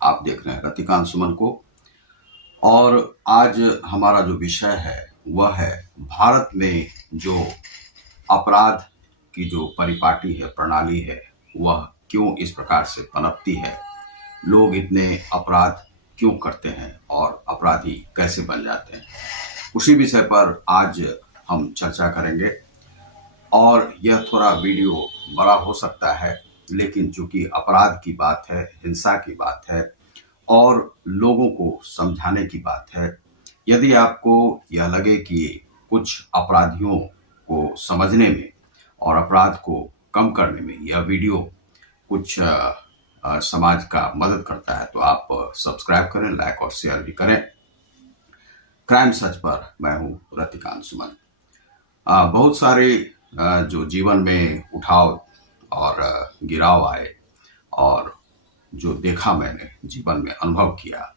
आप देख रहे हैं रतिकांत सुमन को। और आज हमारा जो विषय है वह है भारत में जो अपराध की जो परिपाटी है, प्रणाली है, वह क्यों इस प्रकार से पनपती है, लोग इतने अपराध क्यों करते हैं और अपराधी कैसे बन जाते हैं। उसी विषय पर आज हम चर्चा करेंगे। और यह थोड़ा वीडियो बड़ा हो सकता है, लेकिन चूंकि अपराध की बात है, हिंसा की बात है और लोगों को समझाने की बात है, यदि आपको यह लगे कि कुछ अपराधियों को समझने में और अपराध को कम करने में यह वीडियो कुछ समाज का मदद करता है, तो आप सब्सक्राइब करें, लाइक और शेयर भी करें। क्राइम सच पर मैं हूं रतिकांत सुमन। बहुत सारे जो जीवन में उठाव और गिराव आए और जो देखा मैंने जीवन में अनुभव किया,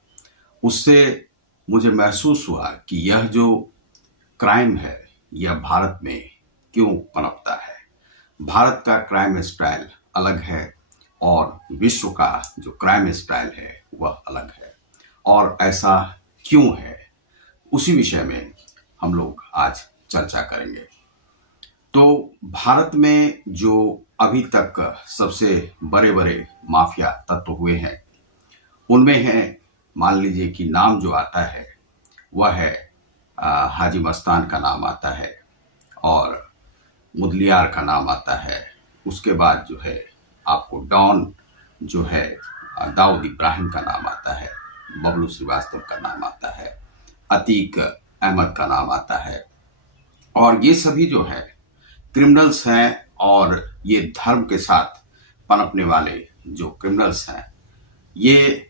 उससे मुझे महसूस हुआ कि यह जो क्राइम है यह भारत में क्यों पनपता है। भारत का क्राइम स्टाइल अलग है और विश्व का जो क्राइम स्टाइल है वह अलग है, और ऐसा क्यों है, उसी विषय में हम लोग आज चर्चा करेंगे। तो भारत में जो अभी तक सबसे बड़े बड़े माफिया तत्व हुए हैं, उनमें है, मान लीजिए कि नाम जो आता है वह है हाजी मस्तान का नाम आता है, और मुदलियार का नाम आता है। उसके बाद जो है आपको डॉन जो है दाऊद इब्राहिम का नाम आता है, बबलू श्रीवास्तव का नाम आता है, अतीक अहमद का नाम आता है। और ये सभी जो है क्रिमिनल्स हैं, और ये धर्म के साथ पनपने वाले जो क्रिमिनल्स हैं। ये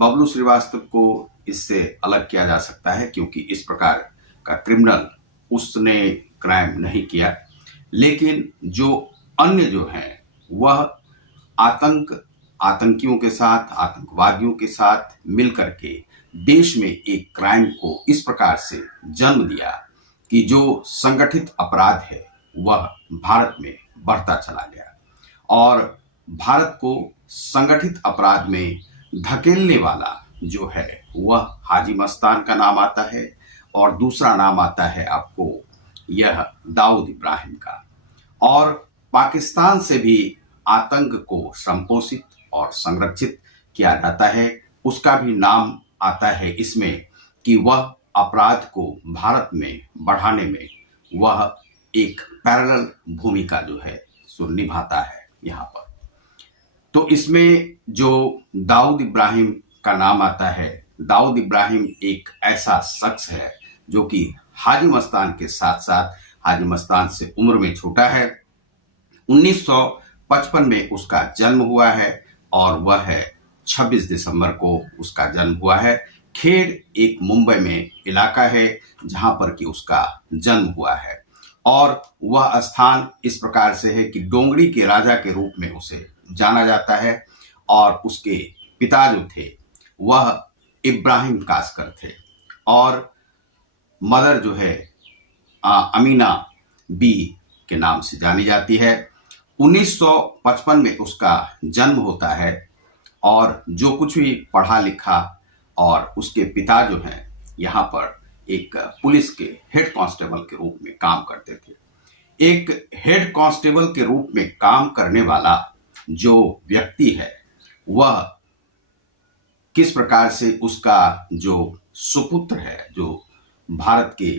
बबलू श्रीवास्तव को इससे अलग किया जा सकता है, क्योंकि इस प्रकार का क्रिमिनल उसने क्राइम नहीं किया। लेकिन जो अन्य जो हैं वह आतंकियों के साथ, आतंकवादियों के साथ मिलकर के देश में एक क्राइम को इस प्रकार से जन्म दिया कि जो संगठित अपराध है वह भारत में बढ़ता चला गया। और भारत को संगठित अपराध में धकेलने वाला जो है वह हाजी मस्तान का नाम आता है, और दूसरा नाम आता है आपको यह दाऊद इब्राहिम का। और पाकिस्तान से भी आतंक को संपोषित और संरक्षित किया जाता है, उसका भी नाम आता है इसमें कि वह अपराध को भारत में बढ़ाने में वह एक पैरेलल भूमिका जो है सो निभाता है यहाँ पर। तो इसमें जो दाऊद इब्राहिम का नाम आता है, दाऊद इब्राहिम एक ऐसा शख्स है जो कि हाजी मस्तान के साथ साथ हाजी मस्तान से उम्र में छोटा है। 1955 में उसका जन्म हुआ है, और वह है 26 दिसंबर को उसका जन्म हुआ है। खेड़ एक मुंबई में इलाका है जहां पर कि उसका जन्म हुआ है, और वह स्थान इस प्रकार से है कि डोंगरी के राजा के रूप में उसे जाना जाता है। और उसके पिता जो थे वह इब्राहिम कास्कर थे, और मदर जो है अमीना बी के नाम से जानी जाती है। 1955 में उसका जन्म होता है, और जो कुछ भी पढ़ा लिखा, और उसके पिता जो हैं यहाँ पर एक पुलिस के हेड कांस्टेबल के रूप में काम करते थे। एक हेड कांस्टेबल के रूप में काम करने वाला जो व्यक्ति है वह किस प्रकार से उसका जो सुपुत्र है, जो भारत के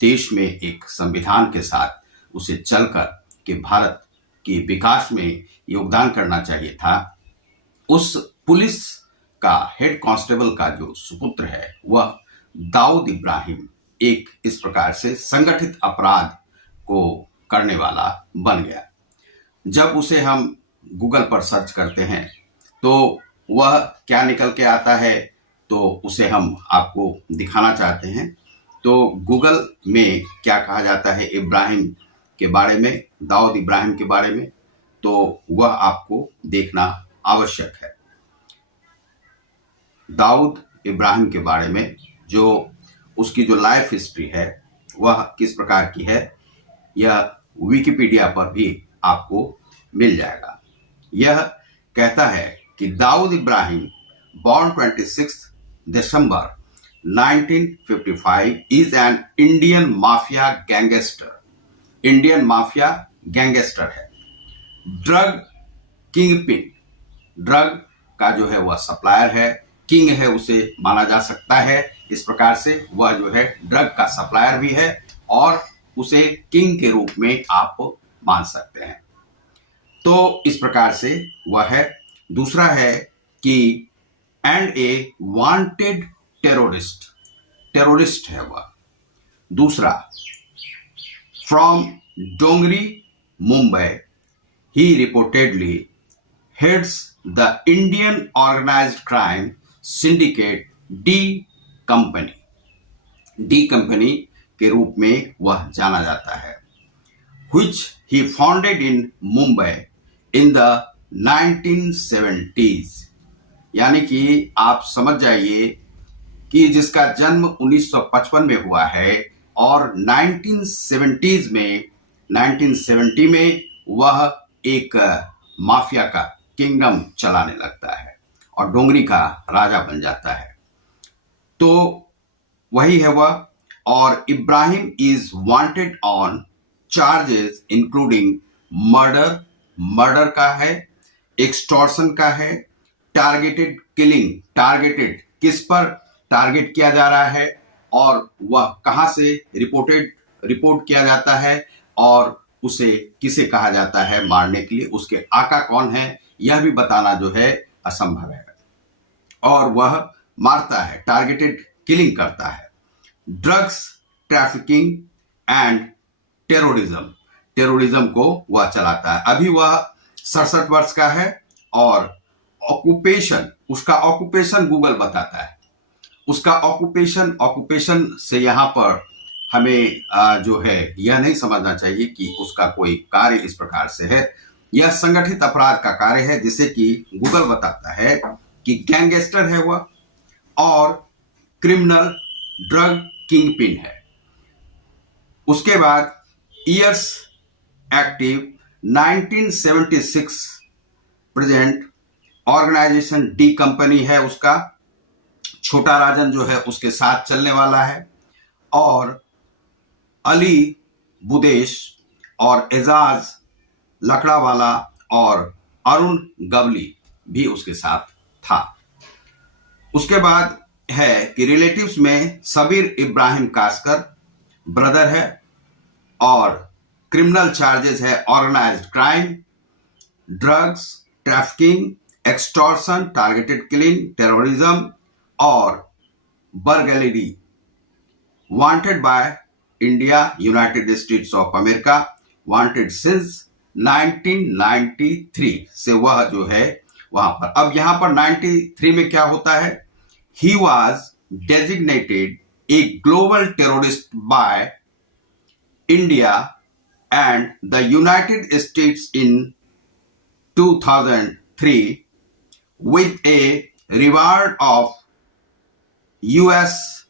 देश में एक संविधान के साथ उसे चलकर के भारत के विकास में योगदान करना चाहिए था, उस पुलिस का हेड कांस्टेबल का जो सुपुत्र है वह दाऊद इब्राहिम एक इस प्रकार से संगठित अपराध को करने वाला बन गया। जब उसे हम गूगल पर सर्च करते हैं तो वह क्या निकल के आता है, तो उसे हम आपको दिखाना चाहते हैं। तो गूगल में क्या कहा जाता है इब्राहिम के बारे में, दाऊद इब्राहिम के बारे में, तो वह आपको देखना आवश्यक है। दाऊद इब्राहिम के बारे में जो उसकी जो लाइफ हिस्ट्री है वह किस प्रकार की है, यह विकिपीडिया पर भी आपको मिल जाएगा। यह कहता है कि Dawood Ibrahim born 26th December 1955, is an Indian mafia gangster. Indian mafia gangster है, ड्रग किंग पिन, ड्रग का जो है वह सप्लायर है, किंग है उसे माना जा सकता है। इस प्रकार से वह जो है ड्रग का सप्लायर भी है और उसे किंग के रूप में आप मान सकते हैं। तो इस प्रकार से वह है। दूसरा है कि and a wanted terrorist, terrorist है वह। दूसरा, from Dongri Mumbai he reportedly heads the Indian organized crime syndicate D Company, D Company के रूप में वह जाना जाता है, which he founded in Mumbai in the 1970s। यानी कि आप समझ जाइए कि जिसका जन्म 1955 में हुआ है और 1970s में 1970 में वह एक माफिया का किंगडम चलाने लगता है और डोंगरी का राजा बन जाता है। तो वही है वह। और Ibrahim is wanted on charges including murder, murder का है, एक्सटॉर्शन का है, टारगेटेड किलिंग, टारगेटेड किस पर टारगेट किया जा रहा है और वह कहां से रिपोर्ट किया जाता है और उसे किसे कहा जाता है मारने के लिए, उसके आका कौन है यह भी बताना जो है असंभव है। और वह मारता है, टारगेटेड किलिंग करता है। Drugs trafficking and terrorism, terrorism को वह चलाता है। अभी वह 67 वर्ष का है और ऑक्यूपेशन, उसका ऑक्यूपेशन गूगल बताता है। उसका ऑक्यूपेशन से यहाँ पर हमें जो है यह नहीं समझना चाहिए कि उसका कोई कार्य इस प्रकार से है। यह संगठित अपराध का कार्य है जिसे कि गूगल बताता है कि गैंगस्टर है वह और क्रिमिनल ड्रग किंगपिन है। उसके बाद years active 1976 present organisation D company है उसका। छोटा राजन जो है उसके साथ चलने वाला है और अली बुदेश और एजाज लकड़ावाला और अरुण गवली भी उसके साथ था। उसके बाद है कि रिलेटिव्स में सबीर इब्राहिम कास्कर ब्रदर है और क्रिमिनल चार्जेस है organised crime, drugs, trafficking, extortion, targeted killing, terrorism और burglary. Wanted by India, United States of America, wanted since 1993 से वह जो है वहां पर। अब यहां पर 93 में क्या होता है, he was designated a global terrorist by India and the United states in 2003 with a reward of US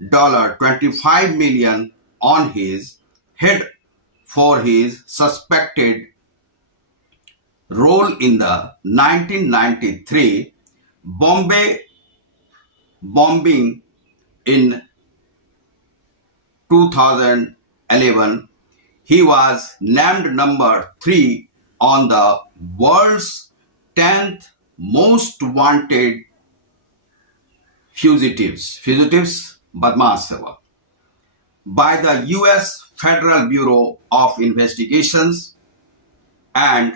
$25 million on his head for his suspected role in the 1993 Bombay bombing. In 2011, he was named number 3 on the world's 10th most wanted fugitives बदमाश है वह, by the US Federal Bureau of Investigations and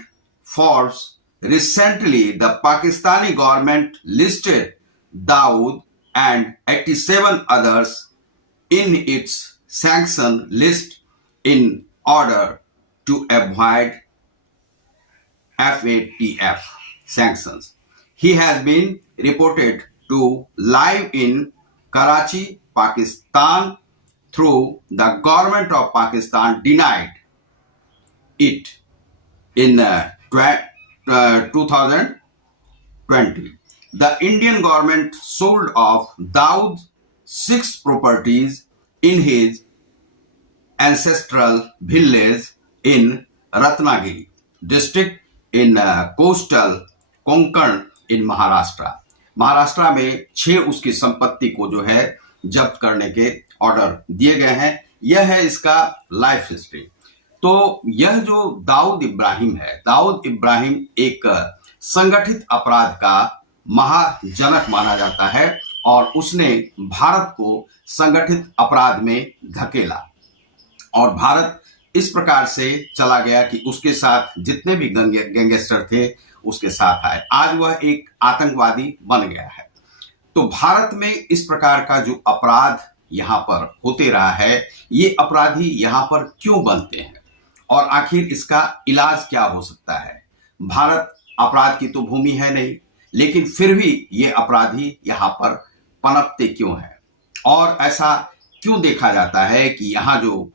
Forbes. Recently, the Pakistani government listed Dawood and 87 others in its sanction list in order to avoid FATF sanctions. He has been reported to live in Karachi, Pakistan, through the government of Pakistan denied it in 2020. The Indian government sold off Dawood's 6 properties in his ancestral village in Ratnagiri district in coastal Konkan in Maharashtra. Maharashtra में 6 उसकी संपत्ति को जो है जब्त करने के order दिए गए हैं। यह है इसका लाइफ हिस्ट्री। तो यह जो दाऊद इब्राहिम है, दाऊद इब्राहिम एक संगठित अपराध का महाजनक माना जाता है और उसने भारत को संगठित अपराध में धकेला और भारत इस प्रकार से चला गया कि उसके साथ जितने भी गैंगस्टर थे उसके साथ आए। आज वह एक आतंकवादी बन गया है। तो भारत में इस प्रकार का जो अपराध यहां पर होते रहा है, ये अपराधी यहां पर क्यों बनते हैं और आखिर इसका इलाज क्या हो सकता है। भारत अपराध की तो भूमि है नहीं, लेकिन फिर भी ये अपराधी यहां पर पनपते क्यों है और ऐसा क्यों देखा जाता है कि यहाँ जो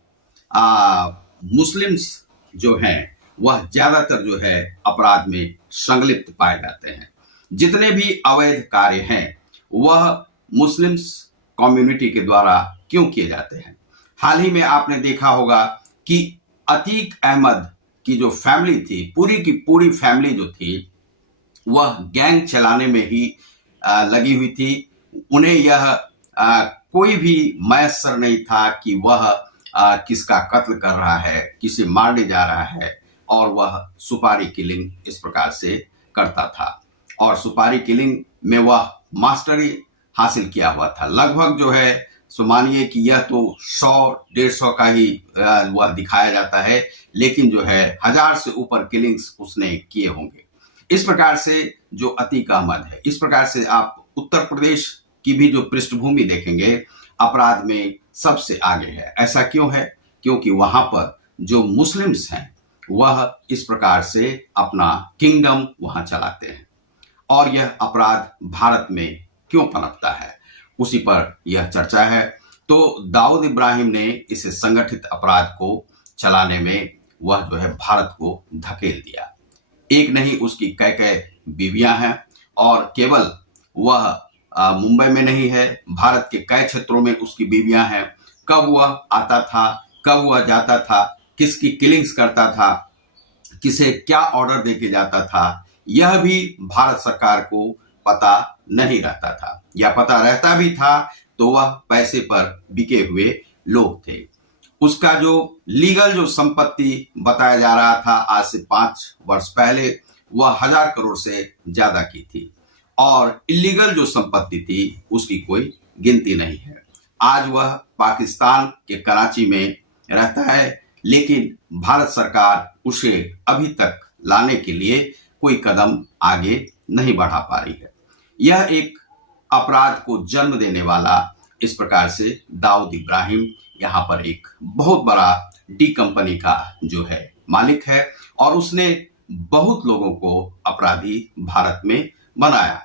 मुस्लिम्स जो हैं वह ज्यादातर जो है अपराध में संलिप्त पाए जाते हैं। जितने भी अवैध कार्य हैं वह मुस्लिम्स कम्युनिटी के द्वारा क्यों किए जाते हैं। हाल ही में आपने देखा होगा कि अतीक अहमद की जो फैमिली थी, पूरी की पूरी फैमिली जो थी वह गैंग चलाने में ही लगी हुई थी। उन्हें यह कोई भी मयस्सर नहीं था कि वह किसका कत्ल कर रहा है, किसे मारने जा रहा है, और वह सुपारी किलिंग इस प्रकार से करता था और सुपारी किलिंग में वह मास्टरी हासिल किया हुआ था। लगभग जो है सो मानिए कि यह तो 100-150 का ही वह दिखाया जाता है, लेकिन जो है 1000 से ऊपर किलिंग्स उसने किए होंगे। इस प्रकार से जो अतीक अहमद है, इस प्रकार से आप उत्तर प्रदेश की भी जो पृष्ठभूमि देखेंगे अपराध में सबसे आगे है। ऐसा क्यों है? क्योंकि वहां पर जो मुस्लिम्स हैं वह इस प्रकार से अपना किंगडम वहां चलाते हैं और यह अपराध भारत में क्यों पनपता है उसी पर यह चर्चा है। तो दाऊद इब्राहिम ने इस संगठित अपराध को चलाने में वह जो है भारत को धकेल दिया। एक नहीं उसकी कई बीवियां हैं और केवल वह मुंबई में नहीं है, भारत के कई क्षेत्रों में उसकी बीवियां हैं। कब वह आता था, कब वह जाता था, किसकी किलिंग्स करता था, किसे क्या ऑर्डर देके जाता था, यह भी भारत सरकार को पता नहीं रहता था, या पता रहता भी था तो वह पैसे पर बिके हुए लोग थे। उसका जो लीगल जो संपत्ति बताया जा रहा था आज से 5 वर्ष पहले, वह 1000 करोड़ से ज्यादा की थी और इलीगल जो संपत्ति थी उसकी कोई गिनती नहीं है। आज वह पाकिस्तान के कराची में रहता है, लेकिन भारत सरकार उसे अभी तक लाने के लिए कोई कदम आगे नहीं बढ़ा पा रही है। यह एक अपराध को जन्म देने वाला इस प्रकार से दाऊद इब्राहिम यहाँ पर एक बहुत बड़ा डी कंपनी का जो है मालिक है और उसने बहुत लोगों को अपराधी भारत में बनाया।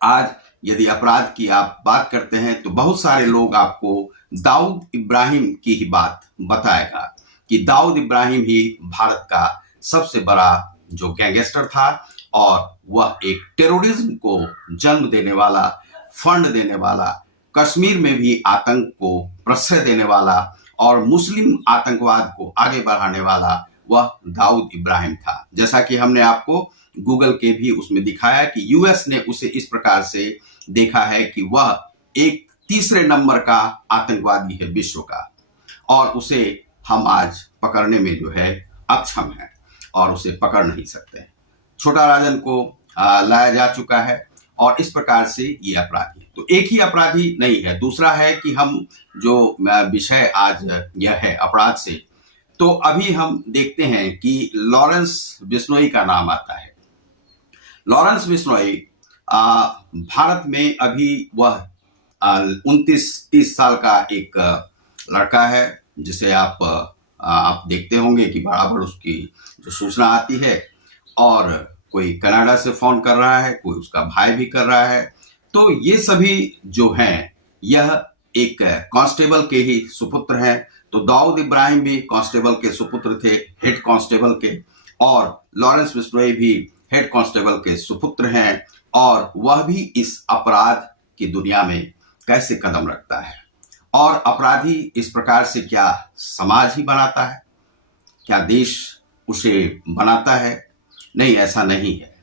आज यदि अपराध की आप बात करते हैं तो बहुत सारे लोग आपको दाऊद इब्राहिम की ही बात बताएगा कि दाऊद इब्राहिम ही भारत का सबसे बड़ा जो गैंगस्टर था और वह एक टेररिज्म को जन्म देने वाला, फंड देने वाला, कश्मीर में भी आतंक को प्रश्रय देने वाला और मुस्लिम आतंकवाद को आगे बढ़ाने वाला वह दाऊद इब्राहिम था। जैसा कि हमने आपको गूगल के भी उसमें दिखाया कि यूएस ने उसे इस प्रकार से देखा है कि वह एक तीसरे नंबर का आतंकवादी है विश्व का और उसे हम आज पकड़ने में जो है अक्षम है और उसे पकड़ नहीं सकते। छोटा राजन को लाया जा चुका है और इस प्रकार से ये अपराधी। तो एक ही अपराधी नहीं है। दूसरा है कि हम जो विषय आज यह है अपराध से, तो अभी हम देखते हैं कि लॉरेंस बिश्नोई का नाम आता है। लॉरेंस बिश्नोई भारत में अभी वह 29-30 साल का एक लड़का है जिसे आप देखते होंगे कि बराबर उसकी जो सूचना आती है और कोई कनाडा से फोन कर रहा है, कोई उसका भाई भी कर रहा है। तो ये सभी जो हैं यह एक कांस्टेबल के ही सुपुत्र हैं। तो दाऊद इब्राहिम भी कांस्टेबल के सुपुत्र थे, हेड कांस्टेबल के, और लॉरेंस बिश्नोई भी हेड कांस्टेबल के सुपुत्र हैं और वह भी इस अपराध की दुनिया में कैसे कदम रखता है। और अपराधी इस प्रकार से क्या समाज ही बनाता है, क्या देश उसे बनाता है? नहीं, ऐसा नहीं है।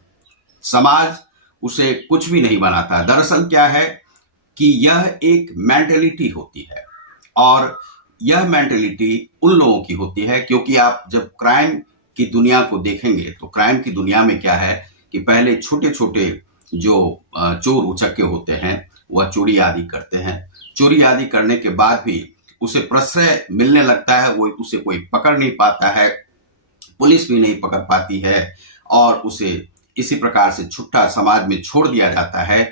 समाज उसे कुछ भी नहीं बनाता। दरअसल क्या है कि यह एक मेंटेलिटी होती है, और यह मेंटेलिटी उन लोगों की होती है, क्योंकि आप जब क्राइम की दुनिया को देखेंगे तो क्राइम की दुनिया में क्या है कि पहले छोटे छोटे जो चोर उचक्के होते हैं वह चोरी आदि करते हैं। चोरी आदि करने के बाद भी उसे प्रश्रय मिलने लगता है, वो उसे कोई पकड़ नहीं पाता है, पुलिस भी नहीं पकड़ पाती है, और उसे इसी प्रकार से छुट्टा समाज में छोड़ दिया जाता है।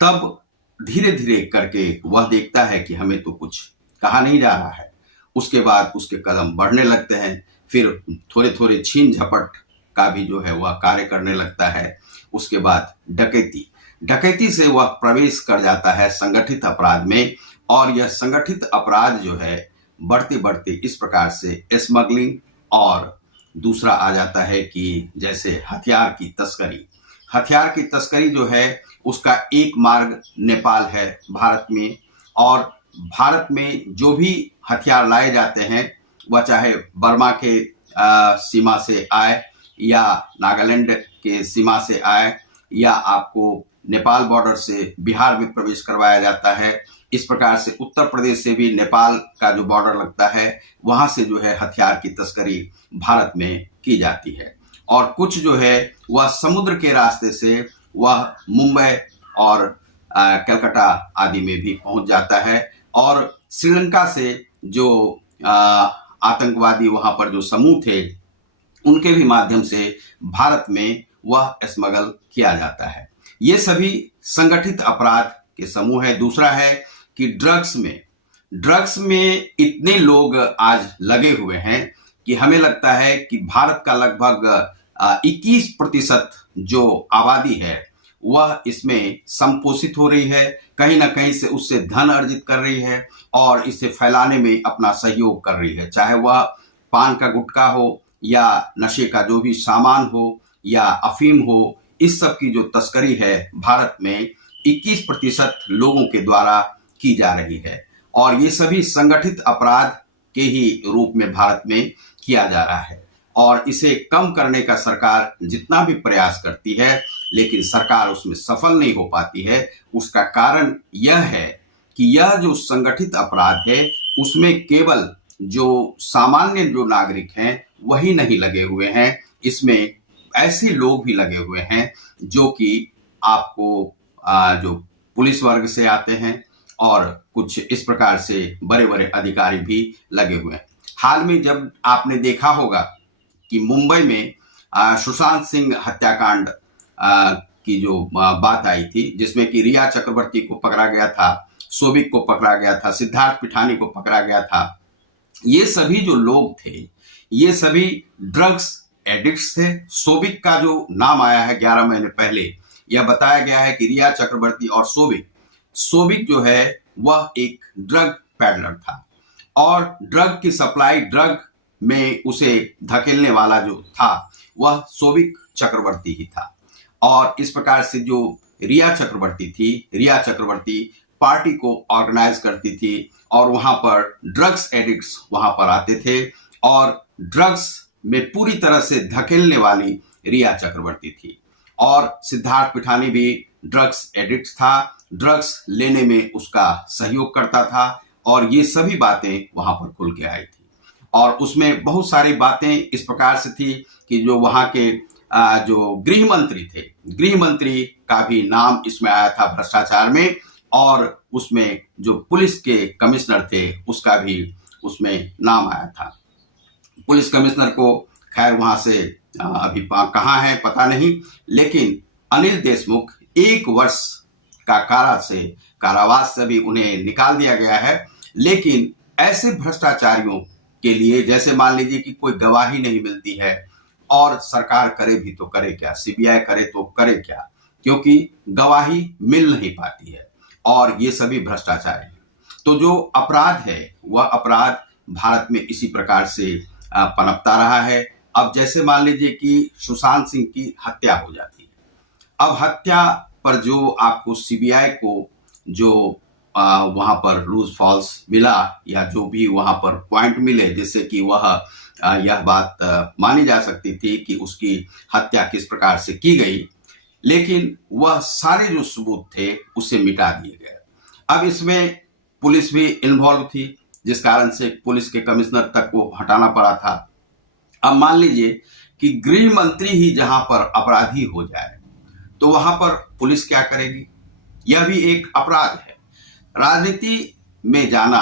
तब धीरे धीरे करके वह देखता है कि हमें तो कुछ कहा नहीं जा रहा है। उसके बाद उसके कदम बढ़ने लगते हैं, फिर थोड़े थोड़े छीन झपट का भी जो है वह कार्य करने लगता है। उसके बाद डकैती से वह प्रवेश कर जाता है संगठित अपराध में, और यह संगठित अपराध जो है बढ़ते बढ़ते इस प्रकार से स्मगलिंग, और दूसरा आ जाता है कि जैसे हथियार की तस्करी जो है उसका एक मार्ग नेपाल है भारत में, और भारत में जो भी हथियार लाए जाते हैं वह चाहे बर्मा के सीमा से आए, या नागालैंड के सीमा से आए, या आपको नेपाल बॉर्डर से बिहार में प्रवेश करवाया जाता है। इस प्रकार से उत्तर प्रदेश से भी नेपाल का जो बॉर्डर लगता है वहां से जो है हथियार की तस्करी भारत में की जाती है। और कुछ जो है वह समुद्र के रास्ते से वह मुंबई और कलकत्ता आदि में भी पहुंच जाता है, और श्रीलंका से जो आतंकवादी वहां पर जो समूह थे उनके भी माध्यम से भारत में वह स्मगल किया जाता है। ये सभी संगठित अपराध के समूह है। दूसरा है कि ड्रग्स में इतने लोग आज लगे हुए हैं कि हमें लगता है कि भारत का लगभग 21% जो आबादी है वह इसमें संपोषित हो रही है, कहीं ना कहीं से उससे धन अर्जित कर रही है, और इसे फैलाने में अपना सहयोग कर रही है, चाहे वह पान का गुटखा हो, या नशे का जो भी सामान हो, या अफीम हो। इस सब की जो तस्करी है भारत में 21% लोगों के द्वारा की जा रही है, और ये सभी संगठित अपराध के ही रूप में भारत में किया जा रहा है। और इसे कम करने का सरकार जितना भी प्रयास करती है, लेकिन सरकार उसमें सफल नहीं हो पाती है। उसका कारण यह है कि यह जो संगठित अपराध है उसमें केवल जो सामान्य जो नागरिक हैं वही नहीं लगे हुए हैं, इसमें ऐसे लोग भी लगे हुए हैं जो कि आपको जो पुलिस वर्ग से आते हैं, और कुछ इस प्रकार से बड़े बड़े अधिकारी भी लगे हुए हैं। हाल में जब आपने देखा होगा कि मुंबई में सुशांत सिंह हत्याकांड की जो बात आई थी, जिसमें कि रिया चक्रवर्ती को पकड़ा गया था, शोभिक को पकड़ा गया था, सिद्धार्थ पिठानी को पकड़ा गया था। ये सभी जो लोग थे ये सभी ड्रग्स एडिक्ट्स थे। शोभिक का जो नाम आया है 11 महीने पहले, यह बताया गया है कि रिया चक्रवर्ती और शोभिक जो है वह एक ड्रग पैडलर था, और ड्रग की सप्लाई, ड्रग में उसे धकेलने वाला जो था वह शोभिक चक्रवर्ती ही था। और इस प्रकार से जो रिया चक्रवर्ती पार्टी को ऑर्गेनाइज करती थी, और वहां पर ड्रग्स एडिक्ट्स वहां पर आते थे, और ड्रग्स में पूरी तरह से धकेलने वाली रिया चक्रवर्ती थी। और सिद्धार्थ पिठानी भी ड्रग्स एडिक्ट था, ड्रग्स लेने में उसका सहयोग करता था, और ये सभी बातें वहां पर खुल के आई थी। और उसमें बहुत सारी बातें इस प्रकार से थी कि जो वहां के जो गृह मंत्री का भी नाम इसमें आया था भ्रष्टाचार में, और उसमें जो पुलिस के कमिश्नर थे उसका भी उसमें नाम आया था। पुलिस कमिश्नर को खैर वहां से अभी कहाँ है पता नहीं, लेकिन अनिल देशमुख 1 वर्ष का कारावास से भी उन्हें निकाल दिया गया है। लेकिन ऐसे भ्रष्टाचारियों के लिए, जैसे मान लीजिए कि कोई गवाही नहीं मिलती है, और सरकार करे भी तो करे क्या, सीबीआई करे तो करे क्या, क्योंकि गवाही मिल नहीं पाती है, और ये सभी भ्रष्टाचार है। तो जो अपराध है वह अपराध भारत में इसी प्रकार से पनपता रहा है। अब जैसे मान लीजिए कि सुशांत सिंह की हत्या हो जाती है, अब हत्या पर जो आपको सीबीआई को जो वहां पर लूज फॉल्स मिला, या जो भी वहां पर पॉइंट मिले जिससे कि वह यह बात मानी जा सकती थी कि उसकी हत्या किस प्रकार से की गई, लेकिन वह सारे जो सबूत थे उसे मिटा दिए गए। अब इसमें पुलिस भी इन्वॉल्व थी, जिस कारण से पुलिस के कमिश्नर तक को हटाना पड़ा था। अब मान लीजिए कि गृह मंत्री ही जहां पर अपराधी हो जाए तो वहां पर पुलिस क्या करेगी? यह भी एक अपराध है। राजनीति में जाना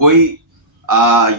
कोई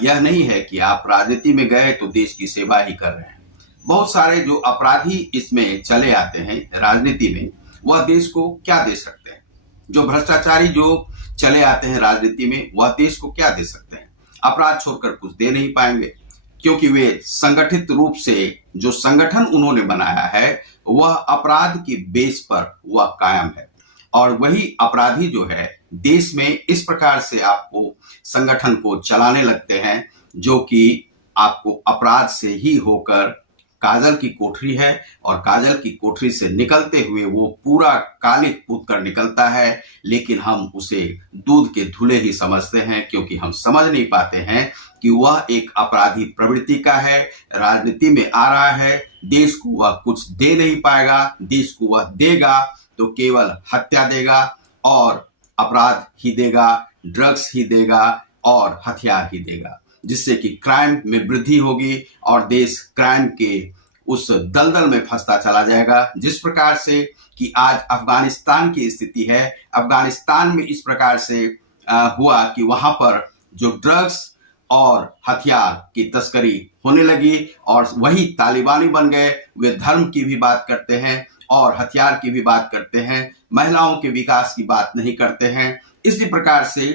यह नहीं है कि आप राजनीति में गए तो देश की सेवा ही कर रहे हैं। बहुत सारे जो अपराधी इसमें चले आते हैं राजनीति में, वह देश को क्या दे सकते हैं? जो भ्रष्टाचारी जो चले आते हैं राजनीति में, वह देश को क्या दे सकते हैं? अपराध छोड़कर कुछ दे नहीं पाएंगे, क्योंकि वे संगठित रूप से जो संगठन उन्होंने बनाया है वह अपराध की बेस पर वह कायम है। और वही अपराधी जो है देश में इस प्रकार से आपको संगठन को चलाने लगते हैं, जो कि आपको अपराध से ही होकर काजल की कोठरी है, और काजल की कोठरी से निकलते हुए वो पूरा कालिक कूद कर निकलता है, लेकिन हम उसे दूध के धुले ही समझते हैं, क्योंकि हम समझ नहीं पाते हैं कि वह एक अपराधी प्रवृत्ति का है, राजनीति में आ रहा है, देश को वह कुछ दे नहीं पाएगा, देश को वह देगा तो केवल हत्या देगा और अपराध ही देगा, ड्रग्स ही देगा और हथियार ही देगा, जिससे कि क्राइम में वृद्धि होगी और देश क्राइम के उस दलदल में फंसता चला जाएगा। जिस प्रकार से कि आज अफगानिस्तान की स्थिति है, अफगानिस्तान में इस प्रकार से हुआ कि वहां पर जो ड्रग्स और हथियार की तस्करी होने लगी और वही तालिबानी बन गए। वे धर्म की भी बात करते हैं और हथियार की भी बात करते हैं, महिलाओं के विकास की बात नहीं करते हैं। इसी प्रकार से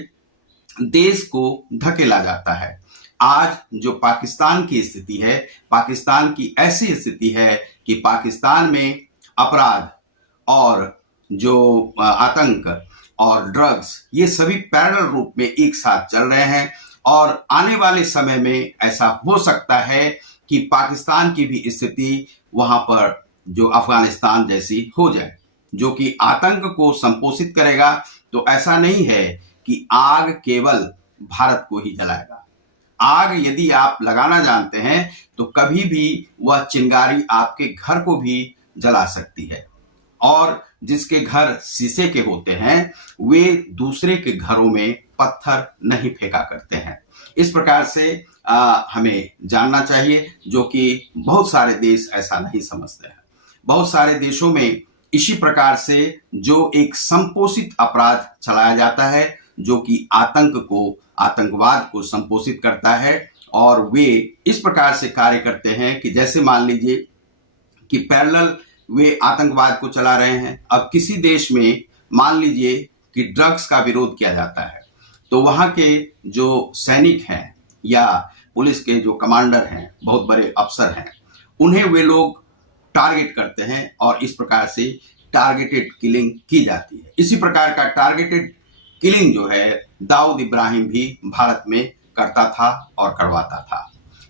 देश को धकेला जाता है। आज जो पाकिस्तान की स्थिति है, पाकिस्तान की ऐसी स्थिति है कि पाकिस्तान में अपराध और जो आतंक और ड्रग्स, ये सभी पैरेलल रूप में एक साथ चल रहे हैं, और आने वाले समय में ऐसा हो सकता है कि पाकिस्तान की भी स्थिति वहां पर जो अफगानिस्तान जैसी हो जाए, जो कि आतंक को संपोषित करेगा। तो ऐसा नहीं है कि आग केवल भारत को ही जलाएगा। आग यदि आप लगाना जानते हैं तो कभी भी वह चिंगारी आपके घर को भी जला सकती है, और जिसके घर शीशे के होते हैं वे दूसरे के घरों में पत्थर नहीं फेंका करते हैं। इस प्रकार से हमें जानना चाहिए, जो कि बहुत सारे देश ऐसा नहीं समझते हैं। बहुत सारे देशों में इसी प्रकार से जो एक संपोषित अपराध चलाया जाता है, जो कि आतंक को, आतंकवाद को संपोषित करता है, और वे इस प्रकार से कार्य करते हैं कि जैसे मान लीजिए कि पैरेलल वे आतंकवाद को चला रहे हैं। अब किसी देश में मान लीजिए कि ड्रग्स का विरोध किया जाता है, तो वहां के जो सैनिक हैं या पुलिस के जो कमांडर हैं, बहुत बड़े अफसर हैं, उन्हें वे लोग टारगेट करते हैं और इस प्रकार से टारगेटेड किलिंग की जाती है। इसी प्रकार का टारगेटेड किलिंग जो है दाऊद इब्राहिम भी भारत में करता था और करवाता था।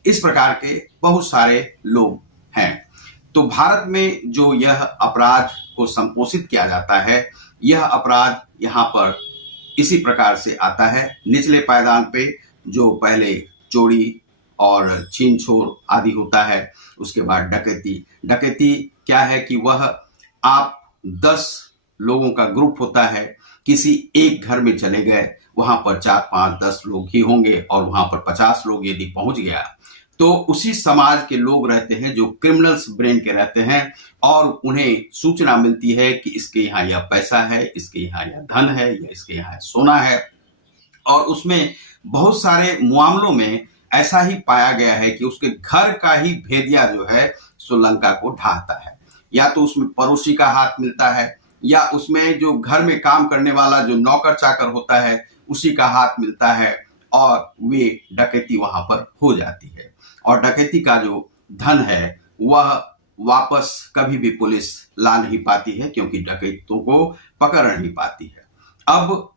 इस प्रकार के बहुत सारे लोग हैं। तो भारत में जो यह अपराध को संपोषित किया जाता है, यह अपराध यहाँ पर इसी प्रकार से आता है। निचले पायदान पे जो पहले चोरी और छीन छोर आदि होता है, उसके बाद डकैती। डकैती क्या है कि वह आप 10 लोगों का ग्रुप होता है, किसी एक घर में चले गए, वहां पर 4, 5, 10 लोग ही होंगे और वहां पर 50 लोग यदि पहुंच गया तो उसी समाज के लोग रहते हैं जो क्रिमिनल्स ब्रेन के रहते हैं, और उन्हें सूचना मिलती है कि इसके यहाँ यह पैसा है, इसके यहाँ यह धन है, या इसके यहाँ सोना है। और उसमें बहुत सारे मामलों में ऐसा ही पाया गया है कि उसके घर का ही भेदिया जो है श्रीलंका को ढाहता है, या तो उसमें पड़ोसी का हाथ मिलता है, या उसमें जो घर में काम करने वाला जो नौकर चाकर होता है उसी का हाथ मिलता है, और वे डकैती वहां पर हो जाती है। और डकैती का जो धन है वह वापस कभी भी पुलिस ला नहीं पाती है, क्योंकि डकैतों को पकड़ नहीं पाती है। अब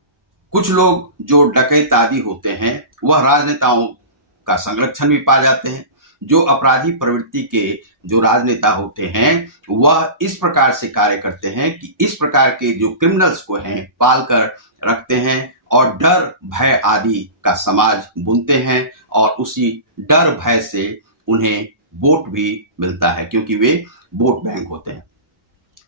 कुछ लोग जो डकैत आदि होते हैं वह राजनेताओं का संरक्षण भी पा जाते हैं। जो अपराधी प्रवृत्ति के जो राजनेता होते हैं वह इस प्रकार से कार्य करते हैं कि इस प्रकार के जो क्रिमिनल्स को हैं पाल कर रखते हैं और डर भय आदि का समाज बुनते हैं, और उसी डर भय से उन्हें वोट भी मिलता है, क्योंकि वे वोट बैंक होते हैं।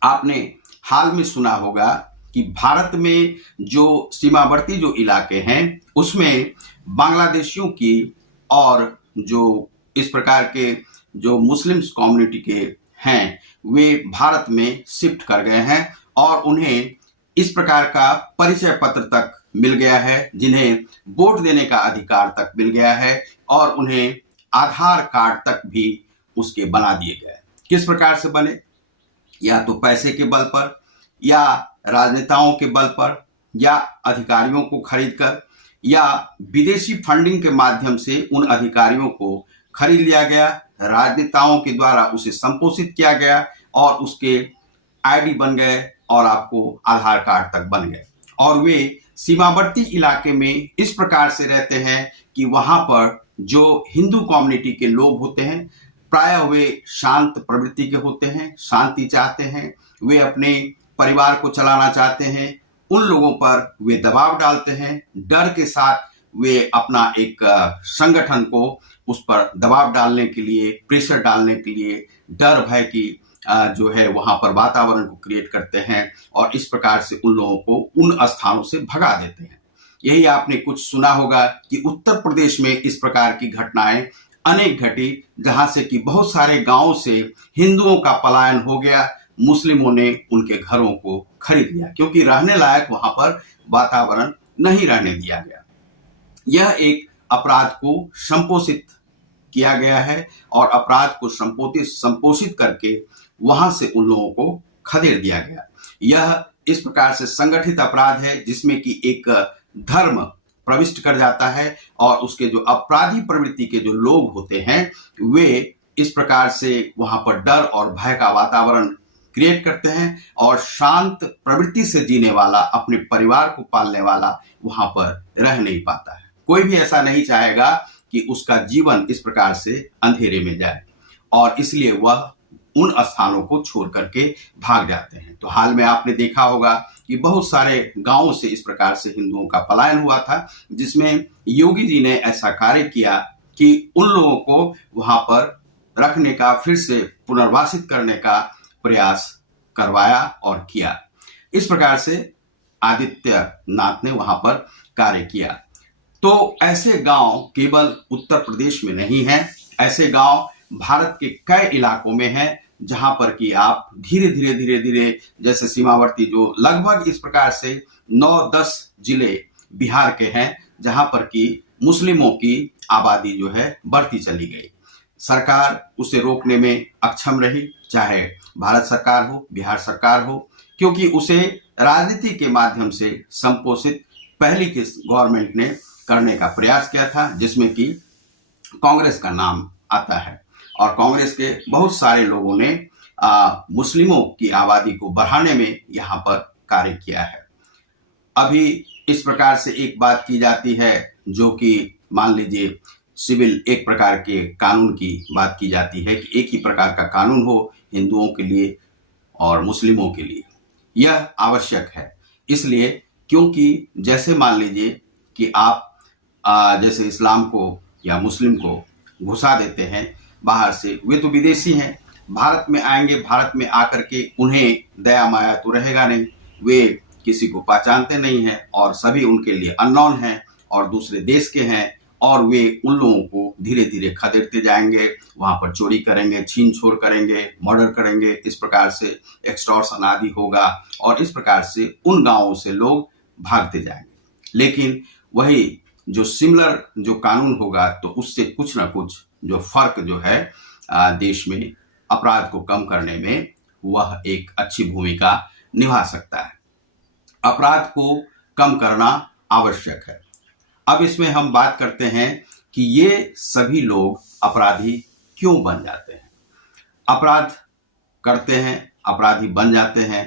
आपने हाल में सुना होगा कि भारत में जो सीमावर्ती जो इलाके हैं उसमें बांग्लादेशियों की और जो इस प्रकार के जो मुस्लिम्स कम्युनिटी के हैं वे भारत में शिफ्ट कर गए हैं और उन्हें इस प्रकार का परिचय पत्र तक मिल गया है, जिन्हें वोट देने का अधिकार तक मिल गया है और उन्हें आधार कार्ड तक भी उसके बना दिए गए। किस प्रकार से बने? या तो पैसे के बल पर, या राजनेताओं के बल पर, या अधिकारियों को खरीदकर, या विदेशी फंडिंग के माध्यम से उन अधिकारियों को खरीद लिया गया, राजनेताओं के द्वारा उसे संपोषित किया गया और उसके आईडी बन गए और आपको आधार कार्ड तक बन गए। और वे सीमावर्ती इलाके में इस प्रकार से रहते हैं कि वहां पर जो हिंदू कम्युनिटी के लोग होते हैं प्राय वे शांत प्रवृत्ति के होते हैं, शांति चाहते हैं, वे अपने परिवार को चलाना चाहते हैं। उन लोगों पर वे दबाव डालते हैं, डर के साथ वे अपना एक संगठन को उस पर दबाव डालने के लिए, प्रेशर डालने के लिए, डर भय की जो है वहां पर वातावरण को क्रिएट करते हैं और इस प्रकार से उन लोगों को उन स्थानों से भगा देते हैं। यही आपने कुछ सुना होगा कि उत्तर प्रदेश में इस प्रकार की घटनाएं अनेक घटी, जहां से कि बहुत सारे गांवों से हिंदुओं का पलायन हो गया, मुस्लिमों ने उनके घरों को खरीद लिया क्योंकि रहने लायक वहां पर वातावरण नहीं रहने दिया गया। यह एक अपराध को संपोषित किया गया है और अपराध को संपोषित करके वहां से उन लोगों को खदेड़ दिया गया। यह इस प्रकार से संगठित अपराध है जिसमें कि एक धर्म प्रविष्ट कर जाता है और उसके जो अपराधी प्रवृत्ति के जो लोग होते हैं वे इस प्रकार से वहां पर डर और भय का वातावरण क्रिएट करते हैं और शांत प्रवृत्ति से जीने वाला, अपने परिवार को पालने वाला वहां पर रह नहीं पाता है। कोई भी ऐसा नहीं चाहेगा कि उसका जीवन इस प्रकार से अंधेरे में जाए और इसलिए वह उन स्थानों को छोड़ करके भाग जाते हैं। तो हाल में आपने देखा होगा कि बहुत सारे गांवों से इस प्रकार से हिंदुओं का पलायन हुआ था, जिसमें योगी जी ने ऐसा कार्य किया कि उन लोगों को वहां पर रखने का, फिर से पुनर्वासित करने का प्रयास करवाया और किया। इस प्रकार से आदित्यनाथ ने वहां पर कार्य किया। तो ऐसे गांव केवल उत्तर प्रदेश में नहीं है, ऐसे गांव भारत के कई इलाकों में हैं जहां पर कि आप धीरे धीरे जैसे सीमावर्ती जो लगभग इस प्रकार से 9-10 जिले बिहार के हैं जहां पर कि मुस्लिमों की आबादी जो है बढ़ती चली गई। सरकार उसे रोकने में अक्षम रही, चाहे भारत सरकार हो, बिहार सरकार हो, क्योंकि उसे राजनीति के माध्यम से संपोषित पहली की गवर्नमेंट ने करने का प्रयास किया था, जिसमें कि कांग्रेस का नाम आता है और कांग्रेस के बहुत सारे लोगों ने मुस्लिमों की आबादी को बढ़ाने में यहाँ पर कार्य किया है। अभी इस प्रकार से एक बात की जाती है जो कि मान लीजिए सिविल एक प्रकार के कानून की बात की जाती है कि एक ही प्रकार का कानून हो हिंदुओं के लिए और मुस्लिमों के लिए। यह आवश्यक है इसलिए क्योंकि जैसे मान लीजिए कि आप जैसे इस्लाम को या मुस्लिम को घुसा देते हैं बाहर से, वे तो विदेशी हैं, भारत में आएंगे, भारत में आकर के उन्हें दया माया तो रहेगा नहीं, वे किसी को पहचानते नहीं हैं और सभी उनके लिए अननोन हैं और दूसरे देश के हैं और वे उन लोगों को धीरे धीरे खदेड़ते जाएंगे, वहां पर चोरी करेंगे, छीन छोड़ करेंगे, मर्डर करेंगे, इस प्रकार से एक्सटॉर्शन आदि होगा और इस प्रकार से उन गांवों से लोग भागते जाएंगे। लेकिन वही जो सिमिलर जो कानून होगा तो उससे कुछ ना कुछ जो फर्क जो है देश में अपराध को कम करने में वह एक अच्छी भूमिका निभा सकता है। अपराध को कम करना आवश्यक है। अब इसमें हम बात करते हैं कि ये सभी लोग अपराधी क्यों बन जाते हैं। अपराध करते हैं, अपराधी बन जाते हैं,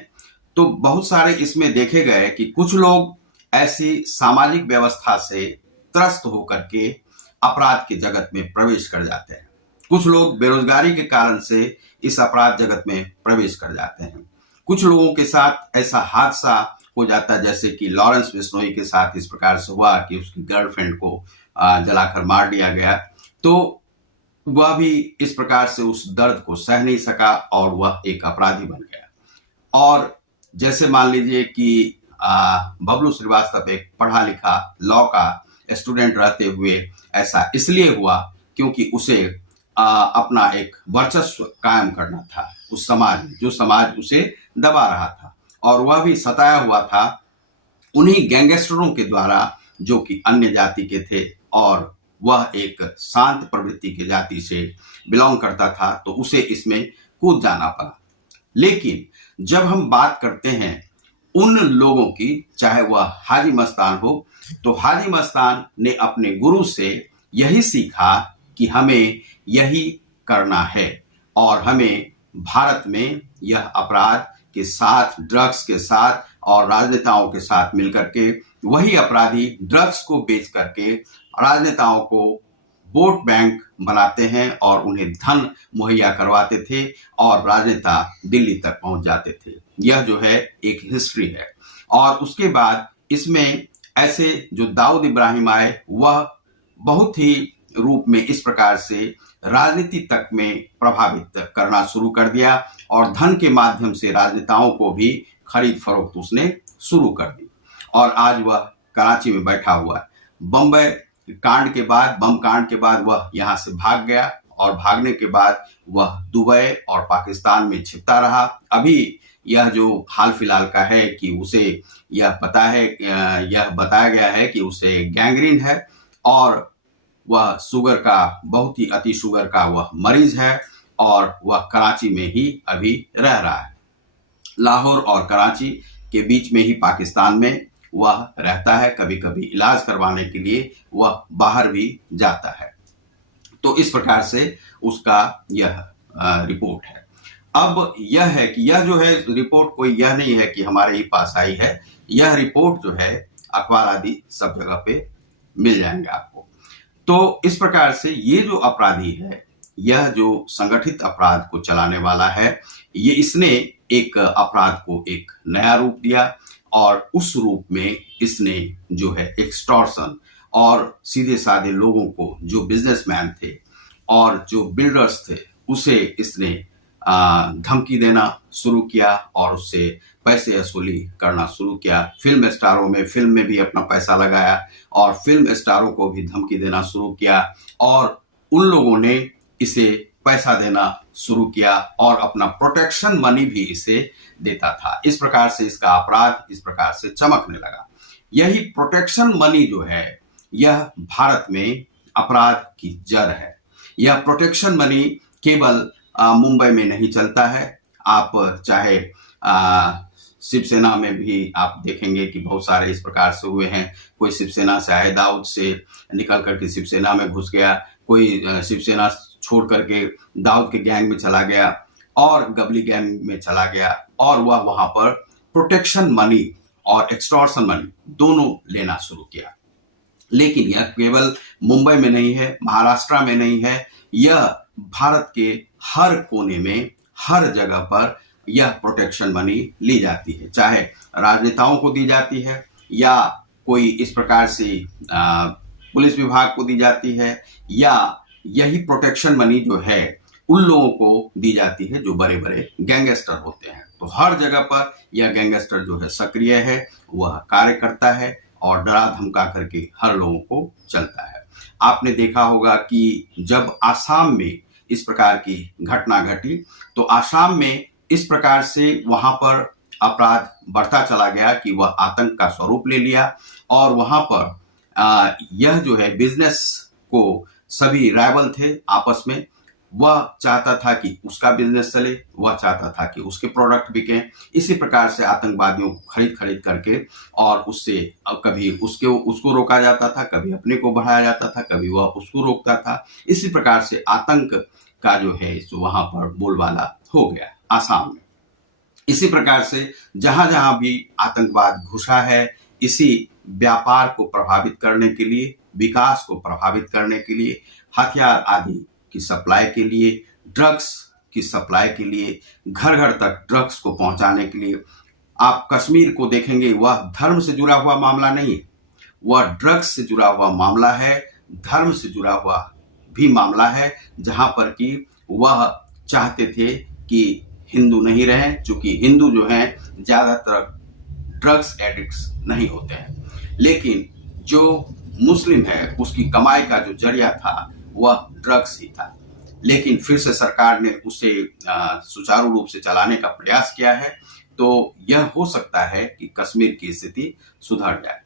तो बहुत सारे इसमें देखे गए कि कुछ लोग ऐसी सामाजिक व्यवस्था से त्रस्त होकर के अपराध के जगत में प्रवेश कर जाते हैं। कुछ लोग बेरोजगारी के कारण से इस अपराध जगत में प्रवेश कर जाते हैं। कुछ लोगों के साथ ऐसा हादसा हो जाता है जैसे कि लॉरेंस बिश्नोई के साथ इस प्रकार से हुआ कि उसकी गर्लफ्रेंड को जलाकर मार दिया गया, तो वह भी इस प्रकार से उस दर्द को सह नहीं सका और वह एक अपराधी बन गया। और जैसे मान लीजिए कि बबलू श्रीवास्तव एक पढ़ा लिखा लॉ का स्टूडेंट रहते हुए ऐसा इसलिए हुआ क्योंकि उसे अपना एक वर्चस्व कायम करना था उस समाज में, जो समाज उसे दबा रहा था, और वह भी सताया हुआ था उन्हीं गैंगस्टरों के द्वारा जो कि अन्य जाति के थे, और वह एक शांत प्रवृत्ति की जाति से बिलोंग करता था, तो उसे इसमें कूद जाना पड़ा। लेकिन जब हम बात करते हैं उन लोगों की, चाहे वह हाजी मस्तान हो, तो हाजी मस्तान ने अपने गुरु से यही सीखा कि हमें यही करना है, और हमें भारत में यह अपराध के साथ, ड्रग्स के साथ और राजनेताओं के साथ मिलकर के वही अपराधी ड्रग्स को बेच करके राजनेताओं को वोट बैंक बनाते हैं और उन्हें धन मुहैया करवाते थे, और राजनेता दिल्ली तक पहुंच जाते थे। यह जो है एक हिस्ट्री है। और उसके बाद इसमें ऐसे जो दाऊद इब्राहिम आए, वह बहुत ही रूप में इस प्रकार से राजनीति तक में प्रभावित करना शुरू कर दिया, और धन के माध्यम से राजनेताओं को भी खरीद फरोख्त उसने शुरू कर दी। और आज वह कराची में बैठा हुआ है। बम्बई कांड के बाद, बम कांड के बाद वह यहाँ से भाग गया, और भागने के बाद वह दुबई और पाकिस्तान में छिपता रहा। अभी यह जो हाल फिलहाल का है कि उसे यह बताया गया है कि उसे गैंग्रीन है, और वह शुगर का, बहुत ही अति शुगर का वह मरीज है, और वह कराची में ही अभी रह रहा है। लाहौर और कराची के बीच में ही पाकिस्तान में वह रहता है। कभी कभी इलाज करवाने के लिए वह बाहर भी जाता है। तो इस प्रकार से उसका यह रिपोर्ट है। अब यह है कि यह जो है रिपोर्ट कोई यह नहीं है कि हमारे ही पास आई है, यह रिपोर्ट जो है अखबार आदि सब जगह पे मिल जाएंगे आपको। तो इस प्रकार से ये जो अपराधी है, यह जो संगठित अपराध को चलाने वाला है, ये इसने एक अपराध को एक नया रूप दिया, और उस रूप में इसने जो है एक्सटॉर्शन और सीधे साधे लोगों को, जो बिजनेसमैन थे और जो बिल्डर्स थे, उसे इसने धमकी देना शुरू किया और उससे पैसे वसूली करना शुरू किया। फिल्म स्टारों में, फिल्म में भी अपना पैसा लगाया और फिल्म स्टारों को भी धमकी देना शुरू किया, और उन लोगों ने इसे पैसा देना शुरू किया और अपना प्रोटेक्शन मनी भी इसे देता था। इस प्रकार से इसका अपराध इस प्रकार से चमकने लगा। यही प्रोटेक्शन मनी जो है, यह भारत में अपराध की जड़ है। यह प्रोटेक्शन मनी केवल मुंबई में नहीं चलता है। आप चाहे शिवसेना में भी आप देखेंगे कि बहुत सारे इस प्रकार से हुए हैं। कोई शिवसेना से आए, दाऊद से निकल करके शिवसेना में घुस गया, कोई शिवसेना छोड़ करके दाऊद के गैंग में चला गया और गबली गैंग में चला गया, और वह वहां पर प्रोटेक्शन मनी और एक्सटॉर्शन मनी दोनों लेना शुरू किया। लेकिन यह केवल मुंबई में नहीं है, महाराष्ट्र में नहीं है, यह भारत के हर कोने में, हर जगह पर यह प्रोटेक्शन मनी ली जाती है। चाहे राजनेताओं को दी जाती है, या कोई इस प्रकार से पुलिस विभाग को दी जाती है, या यही प्रोटेक्शन मनी जो है उन लोगों को दी जाती है जो बड़े बड़े गैंगस्टर होते हैं। तो हर जगह पर यह गैंगस्टर जो है सक्रिय है, वह कार्य करता है और डरा धमका करके हर लोगों को चलता है। आपने देखा होगा कि जब आसाम में इस प्रकार की घटना घटी, तो आसाम में इस प्रकार से वहां पर अपराध बढ़ता चला गया कि वह आतंक का स्वरूप ले लिया, और वहां पर यह जो है बिजनेस को, सभी राइवल थे आपस में, वह चाहता था कि उसका बिजनेस चले, वह चाहता था कि उसके प्रोडक्ट बिके। इसी प्रकार से आतंकवादियों को खरीद करके, और उससे कभी उसको रोका जाता था, कभी अपने को बढ़ाया जाता था, कभी वह उसको रोकता था। इसी प्रकार से आतंक का जो है जो वहां पर बोलबाला हो गया आसाम में। इसी प्रकार से जहां जहां भी आतंकवाद घुसा है, इसी व्यापार को प्रभावित करने के लिए, विकास को प्रभावित करने के लिए, हथियार आदि की सप्लाई के लिए, ड्रग्स की सप्लाई के लिए, घर घर तक ड्रग्स को पहुंचाने के लिए। आप कश्मीर को देखेंगे, वह धर्म से जुड़ा हुआ मामला नहीं है, वह ड्रग्स से जुड़ा हुआ मामला है, धर्म से जुड़ा हुआ भी मामला है, जहां पर कि वह चाहते थे कि हिंदू नहीं रहे, क्योंकि हिंदू जो हैं ज्यादातर ड्रग्स एडिक्ट्स नहीं होते हैं। लेकिन जो मुस्लिम है उसकी कमाई का जो जरिया था वह ड्रग्स ही था। लेकिन फिर से सरकार ने उसे सुचारू रूप से चलाने का प्रयास किया है, तो यह हो सकता है कि कश्मीर की स्थिति सुधर जाए।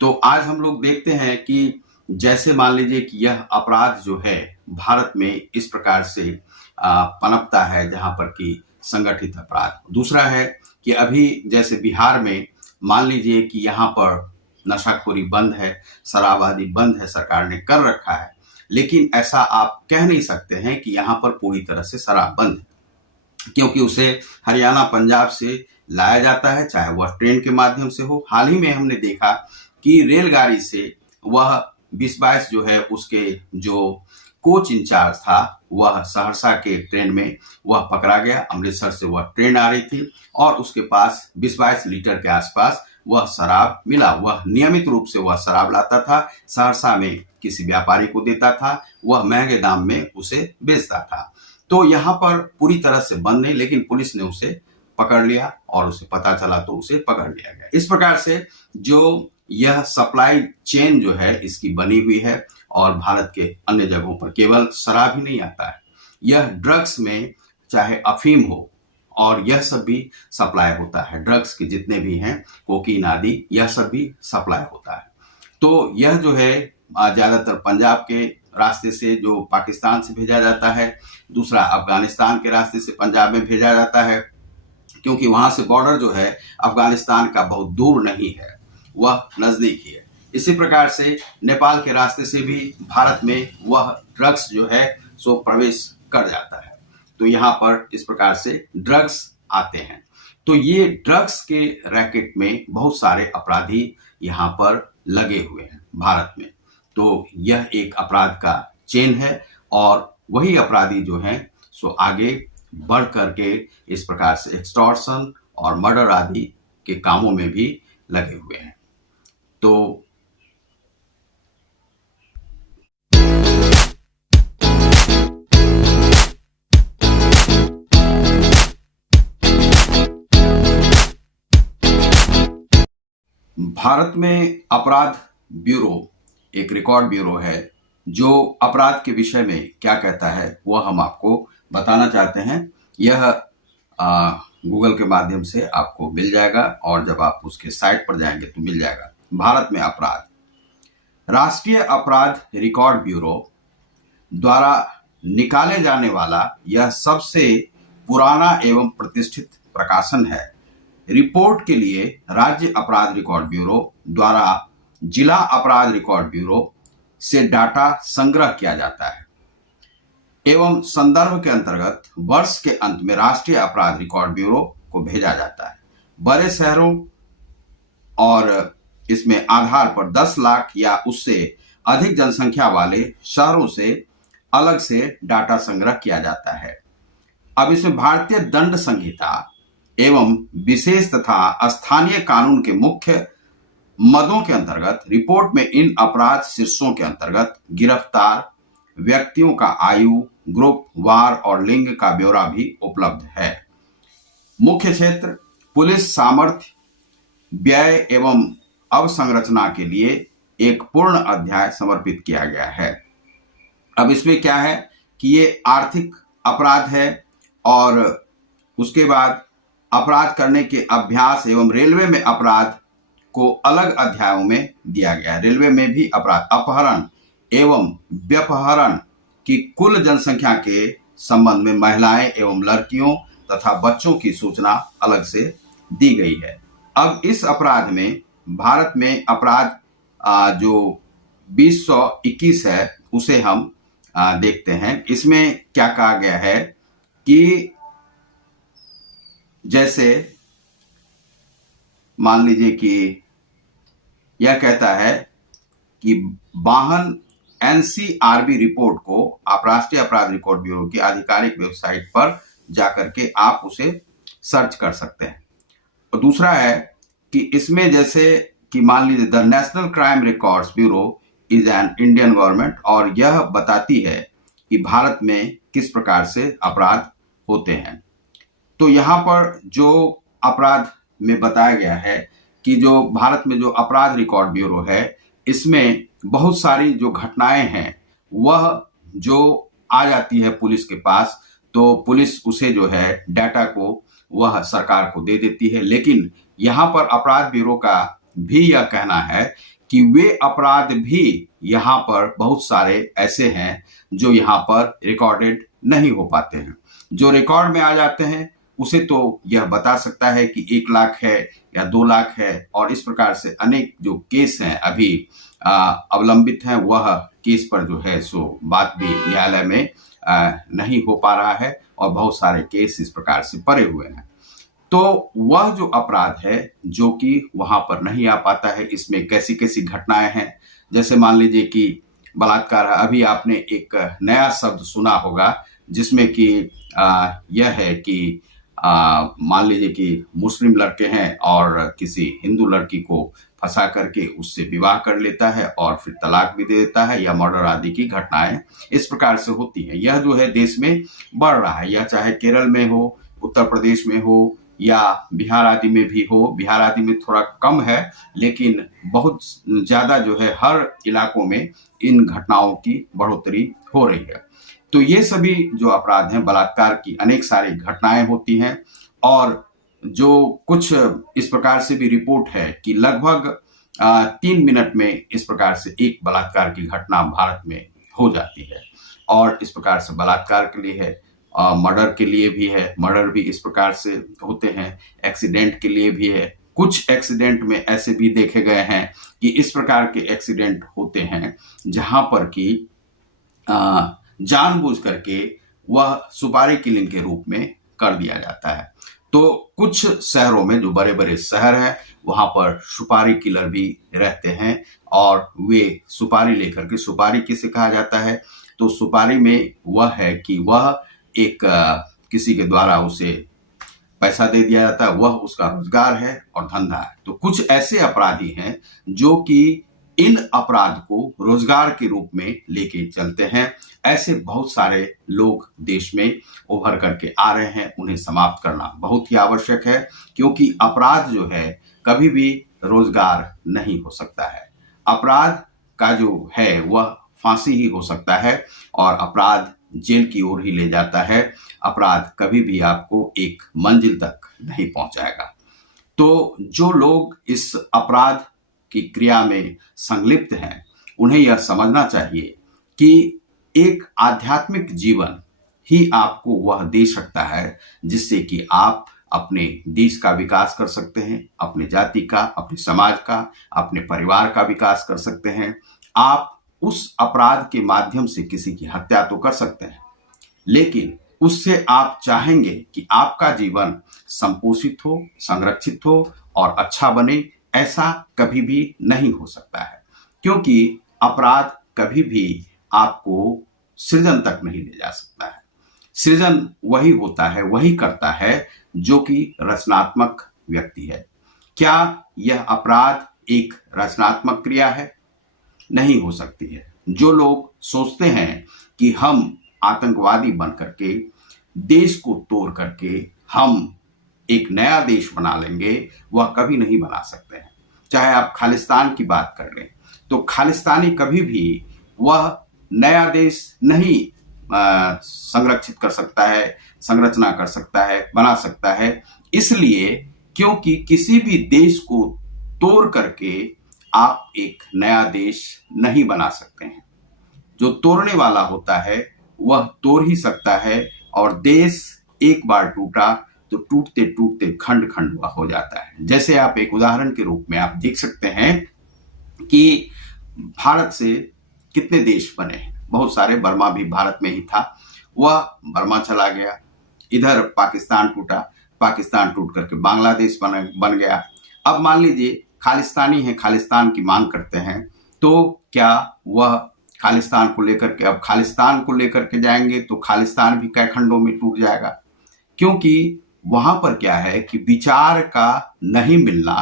तो आज हम लोग देखते हैं कि जैसे मान लीजिए कि यह अपराध जो है भारत में इस प्रकार से पनपता है, जहां पर कि संगठित अपराध। दूसरा है कि अभी जैसे बिहार में मान लीजिए कि यहाँ पर नशाखोरी बंद है, शराब आदि बंद है, सरकार ने कर रखा है, लेकिन ऐसा आप कह नहीं सकते हैं कि यहाँ पर पूरी तरह से शराब बंद है, क्योंकि उसे हरियाणा पंजाब से लाया जाता है, चाहे वह ट्रेन के माध्यम से हो। हाल ही में हमने देखा कि रेलगाड़ी से वह 2022 जो है उसके जो कोच इंचार्ज था वह सहरसा के ट्रेन में वह पकड़ा गया। अमृतसर से वह ट्रेन आ रही थी और उसके पास 20-22 लीटर के आसपास वह शराब मिला। वह नियमित रूप से वह शराब लाता था, सहरसा में किसी व्यापारी को देता था, वह महंगे दाम में उसे बेचता था। तो यहाँ पर पूरी तरह से बंद नहीं, लेकिन पुलिस ने उसे पकड़ लिया और उसे पता चला तो उसे पकड़ लिया गया। इस प्रकार से जो यह सप्लाई चेन जो है इसकी बनी हुई है और भारत के अन्य जगहों पर केवल शराब ही नहीं आता है, यह ड्रग्स में चाहे अफीम हो और यह सब भी सप्लाई होता है। ड्रग्स के जितने भी हैं, कोकीन आदि, यह सब भी सप्लाई होता है। तो यह जो है ज्यादातर पंजाब के रास्ते से जो पाकिस्तान से भेजा जाता है, दूसरा अफगानिस्तान के रास्ते से पंजाब में भेजा जाता है, क्योंकि वहां से बॉर्डर जो है अफगानिस्तान का बहुत दूर नहीं है, वह नजदीक ही है। इसी प्रकार से नेपाल के रास्ते से भी भारत में वह ड्रग्स जो है सो प्रवेश कर जाता है। तो यहाँ पर इस प्रकार से ड्रग्स आते हैं। तो ये ड्रग्स के रैकेट में बहुत सारे अपराधी यहाँ पर लगे हुए हैं भारत में। तो यह एक अपराध का चेन है और वही अपराधी जो हैं सो आगे बढ़ करके इस प्रकार से एक्सटॉर्शन और मर्डर आदि के कामों में भी लगे हुए हैं। तो भारत में अपराध ब्यूरो एक रिकॉर्ड ब्यूरो है जो अपराध के विषय में क्या कहता है वह हम आपको बताना चाहते हैं। यह गूगल के माध्यम से आपको मिल जाएगा और जब आप उसके साइट पर जाएंगे तो मिल जाएगा। भारत में अपराध, राष्ट्रीय अपराध रिकॉर्ड ब्यूरो द्वारा निकाले जाने वाला यह सबसे पुराना एवं प्रतिष्ठित प्रकाशन है। रिपोर्ट के लिए राज्य अपराध रिकॉर्ड ब्यूरो द्वारा जिला अपराध रिकॉर्ड ब्यूरो से डाटा संग्रह किया जाता है एवं संदर्भ के अंतर्गत वर्ष के अंत में राष्ट्रीय अपराध रिकॉर्ड ब्यूरो को भेजा जाता है। बड़े शहरों और इसमें आधार पर 10 लाख या उससे अधिक जनसंख्या वाले शहरों से अलग से डाटा संग्रह किया जाता है। अब इसमें भारतीय दंड संहिता एवं विशेष तथा स्थानीय कानून के मुख्य मदों के अंतर्गत रिपोर्ट में इन अपराध शीर्षों के अंतर्गत गिरफ्तार व्यक्तियों का आयु, ग्रुप, वार और लिंग का ब्यौरा भी उपलब्ध है। मुख्य क्षेत्र पुलिस सामर्थ्य, व्यय एवं अवसंरचना के लिए एक पूर्ण अध्याय समर्पित किया गया है। अब इसमें क्या है कि ये आर्थिक अपराध है और उसके बाद अपराध करने के अभ्यास एवं रेलवे में अपराध को अलग अध्यायों में दिया गया है। रेलवे में भी अपराध, अपहरण एवं व्यपहरण की कुल जनसंख्या के संबंध में महिलाएं एवं लड़कियों तथा बच्चों की सूचना अलग से दी गई है। अब इस अपराध में भारत में अपराध जो 2021 है उसे हम देखते हैं। इसमें क्या कहा गया है कि जैसे मान लीजिए कि यह कहता है कि वाहन एनसीआरबी रिपोर्ट को आप राष्ट्रीय अपराध रिकॉर्ड ब्यूरो की आधिकारिक वेबसाइट पर जाकर के आप उसे सर्च कर सकते हैं। और दूसरा है कि इसमें जैसे कि मान लीजिए the national crime records bureau is an Indian government, और यह बताती है कि भारत में किस प्रकार से अपराध होते हैं। तो यहाँ पर जो अपराध में बताया गया है कि जो भारत में जो अपराध रिकॉर्ड ब्यूरो है, इसमें बहुत सारी जो घटनाएं हैं वह जो आ जाती है पुलिस के पास, तो पुलिस उसे जो है डाटा को वह सरकार को दे देती है। लेकिन यहाँ पर अपराध ब्यूरो का भी यह कहना है कि वे अपराध भी यहाँ पर बहुत सारे ऐसे हैं जो यहाँ पर रिकॉर्डेड नहीं हो पाते हैं। जो रिकॉर्ड में आ जाते हैं उसे तो यह बता सकता है कि 1 लाख है या 2 लाख है, और इस प्रकार से अनेक जो केस हैं अभी अवलंबित हैं, वह केस पर जो है सो बात भी न्यायालय में नहीं हो पा रहा है और बहुत सारे केस इस प्रकार से पड़े हुए हैं। तो वह जो अपराध है जो कि वहां पर नहीं आ पाता है, इसमें कैसी कैसी घटनाएं हैं। जैसे मान लीजिए कि बलात्कार, अभी आपने एक नया शब्द सुना होगा जिसमें कि यह है कि मान लीजिए कि मुस्लिम लड़के हैं और किसी हिंदू लड़की को फंसा करके उससे विवाह कर लेता है और फिर तलाक भी दे देता है, या मर्डर आदि की घटनाएं इस प्रकार से होती हैं। यह जो है देश में बढ़ रहा है, यह चाहे केरल में हो, उत्तर प्रदेश में हो या बिहार आदि में भी हो। बिहार आदि में थोड़ा कम है, लेकिन बहुत ज्यादा जो है हर इलाकों में इन घटनाओं की बढ़ोतरी हो रही है। तो ये सभी जो अपराध हैं, बलात्कार की अनेक सारी घटनाएं होती हैं, और जो कुछ इस प्रकार से भी रिपोर्ट है कि लगभग 3 मिनट में इस प्रकार से एक बलात्कार की घटना भारत में हो जाती है। और इस प्रकार से बलात्कार के लिए है, मर्डर के लिए भी है, मर्डर भी इस प्रकार से होते हैं, एक्सीडेंट के लिए भी है। कुछ एक्सीडेंट में ऐसे भी देखे गए हैं कि इस प्रकार के एक्सीडेंट होते हैं जहां पर कि जानबूझ करके वह सुपारी किलिंग के रूप में कर दिया जाता है। तो कुछ शहरों में, जो बड़े बड़े शहर हैं, वहां पर सुपारी किलर भी रहते हैं, और वे सुपारी लेकर के, सुपारी किसे कहा जाता है, तो सुपारी में वह है कि वह एक किसी के द्वारा उसे पैसा दे दिया जाता है, वह उसका रोजगार है और धंधा है। तो कुछ ऐसे अपराधी हैं जो कि इन अपराध को रोजगार के रूप में लेके चलते हैं। ऐसे बहुत सारे लोग देश में उभर करके आ रहे हैं, उन्हें समाप्त करना बहुत ही आवश्यक है, क्योंकि अपराध जो है कभी भी रोजगार नहीं हो सकता है। अपराध का जो है वह फांसी ही हो सकता है, और अपराध जेल की ओर ही ले जाता है। अपराध कभी भी आपको एक मंजिल तक नहीं पहुंचाएगा। तो जो लोग इस अपराध की क्रिया में संलिप्त हैं, उन्हें यह समझना चाहिए कि एक आध्यात्मिक जीवन ही आपको वह दे सकता है जिससे कि आप अपने देश का विकास कर सकते हैं, अपने जाति का, अपने समाज का, अपने परिवार का विकास कर सकते हैं। आप उस अपराध के माध्यम से किसी की हत्या तो कर सकते हैं, लेकिन उससे आप चाहेंगे कि आपका जीवन संपोषित हो, संरक्षित हो और अच्छा बने, ऐसा कभी भी नहीं हो सकता है। क्योंकि अपराध कभी भी आपको सृजन तक नहीं ले जा सकता है। सृजन वही होता है, वही करता है जो कि रचनात्मक व्यक्ति है। क्या यह अपराध एक रचनात्मक क्रिया है? नहीं हो सकती है। जो लोग सोचते हैं कि हम आतंकवादी बन करके, देश को तोड़ करके हम एक नया देश बना लेंगे, वह कभी नहीं बना सकते हैं। चाहे आप खालिस्तान की बात कर लें, तो खालिस्तानी कभी भी वह नया देश नहीं संरक्षित कर सकता है, संरचना कर सकता है, बना सकता है। इसलिए क्योंकि किसी भी देश को तोड़ करके आप एक नया देश नहीं बना सकते हैं। जो तोड़ने वाला होता है वह तोड़ ही सकता है, और देश एक बार टूटा तो टूटते टूटते खंड खंड हो जाता है। जैसे आप एक उदाहरण के रूप में आप देख सकते हैं कि भारत से कितने देश बने हैं, बहुत सारे। बर्मा भी भारत में ही था, वह बर्मा चला गया। इधर पाकिस्तान टूटा, पाकिस्तान टूट करके बांग्लादेश बन गया। अब मान लीजिए खालिस्तानी है, खालिस्तान की मांग करते हैं, तो क्या वह खालिस्तान को लेकर के, अब खालिस्तान को लेकर के जाएंगे तो खालिस्तान भी कई खंडों में टूट जाएगा। क्योंकि वहां पर क्या है कि विचार का नहीं मिलना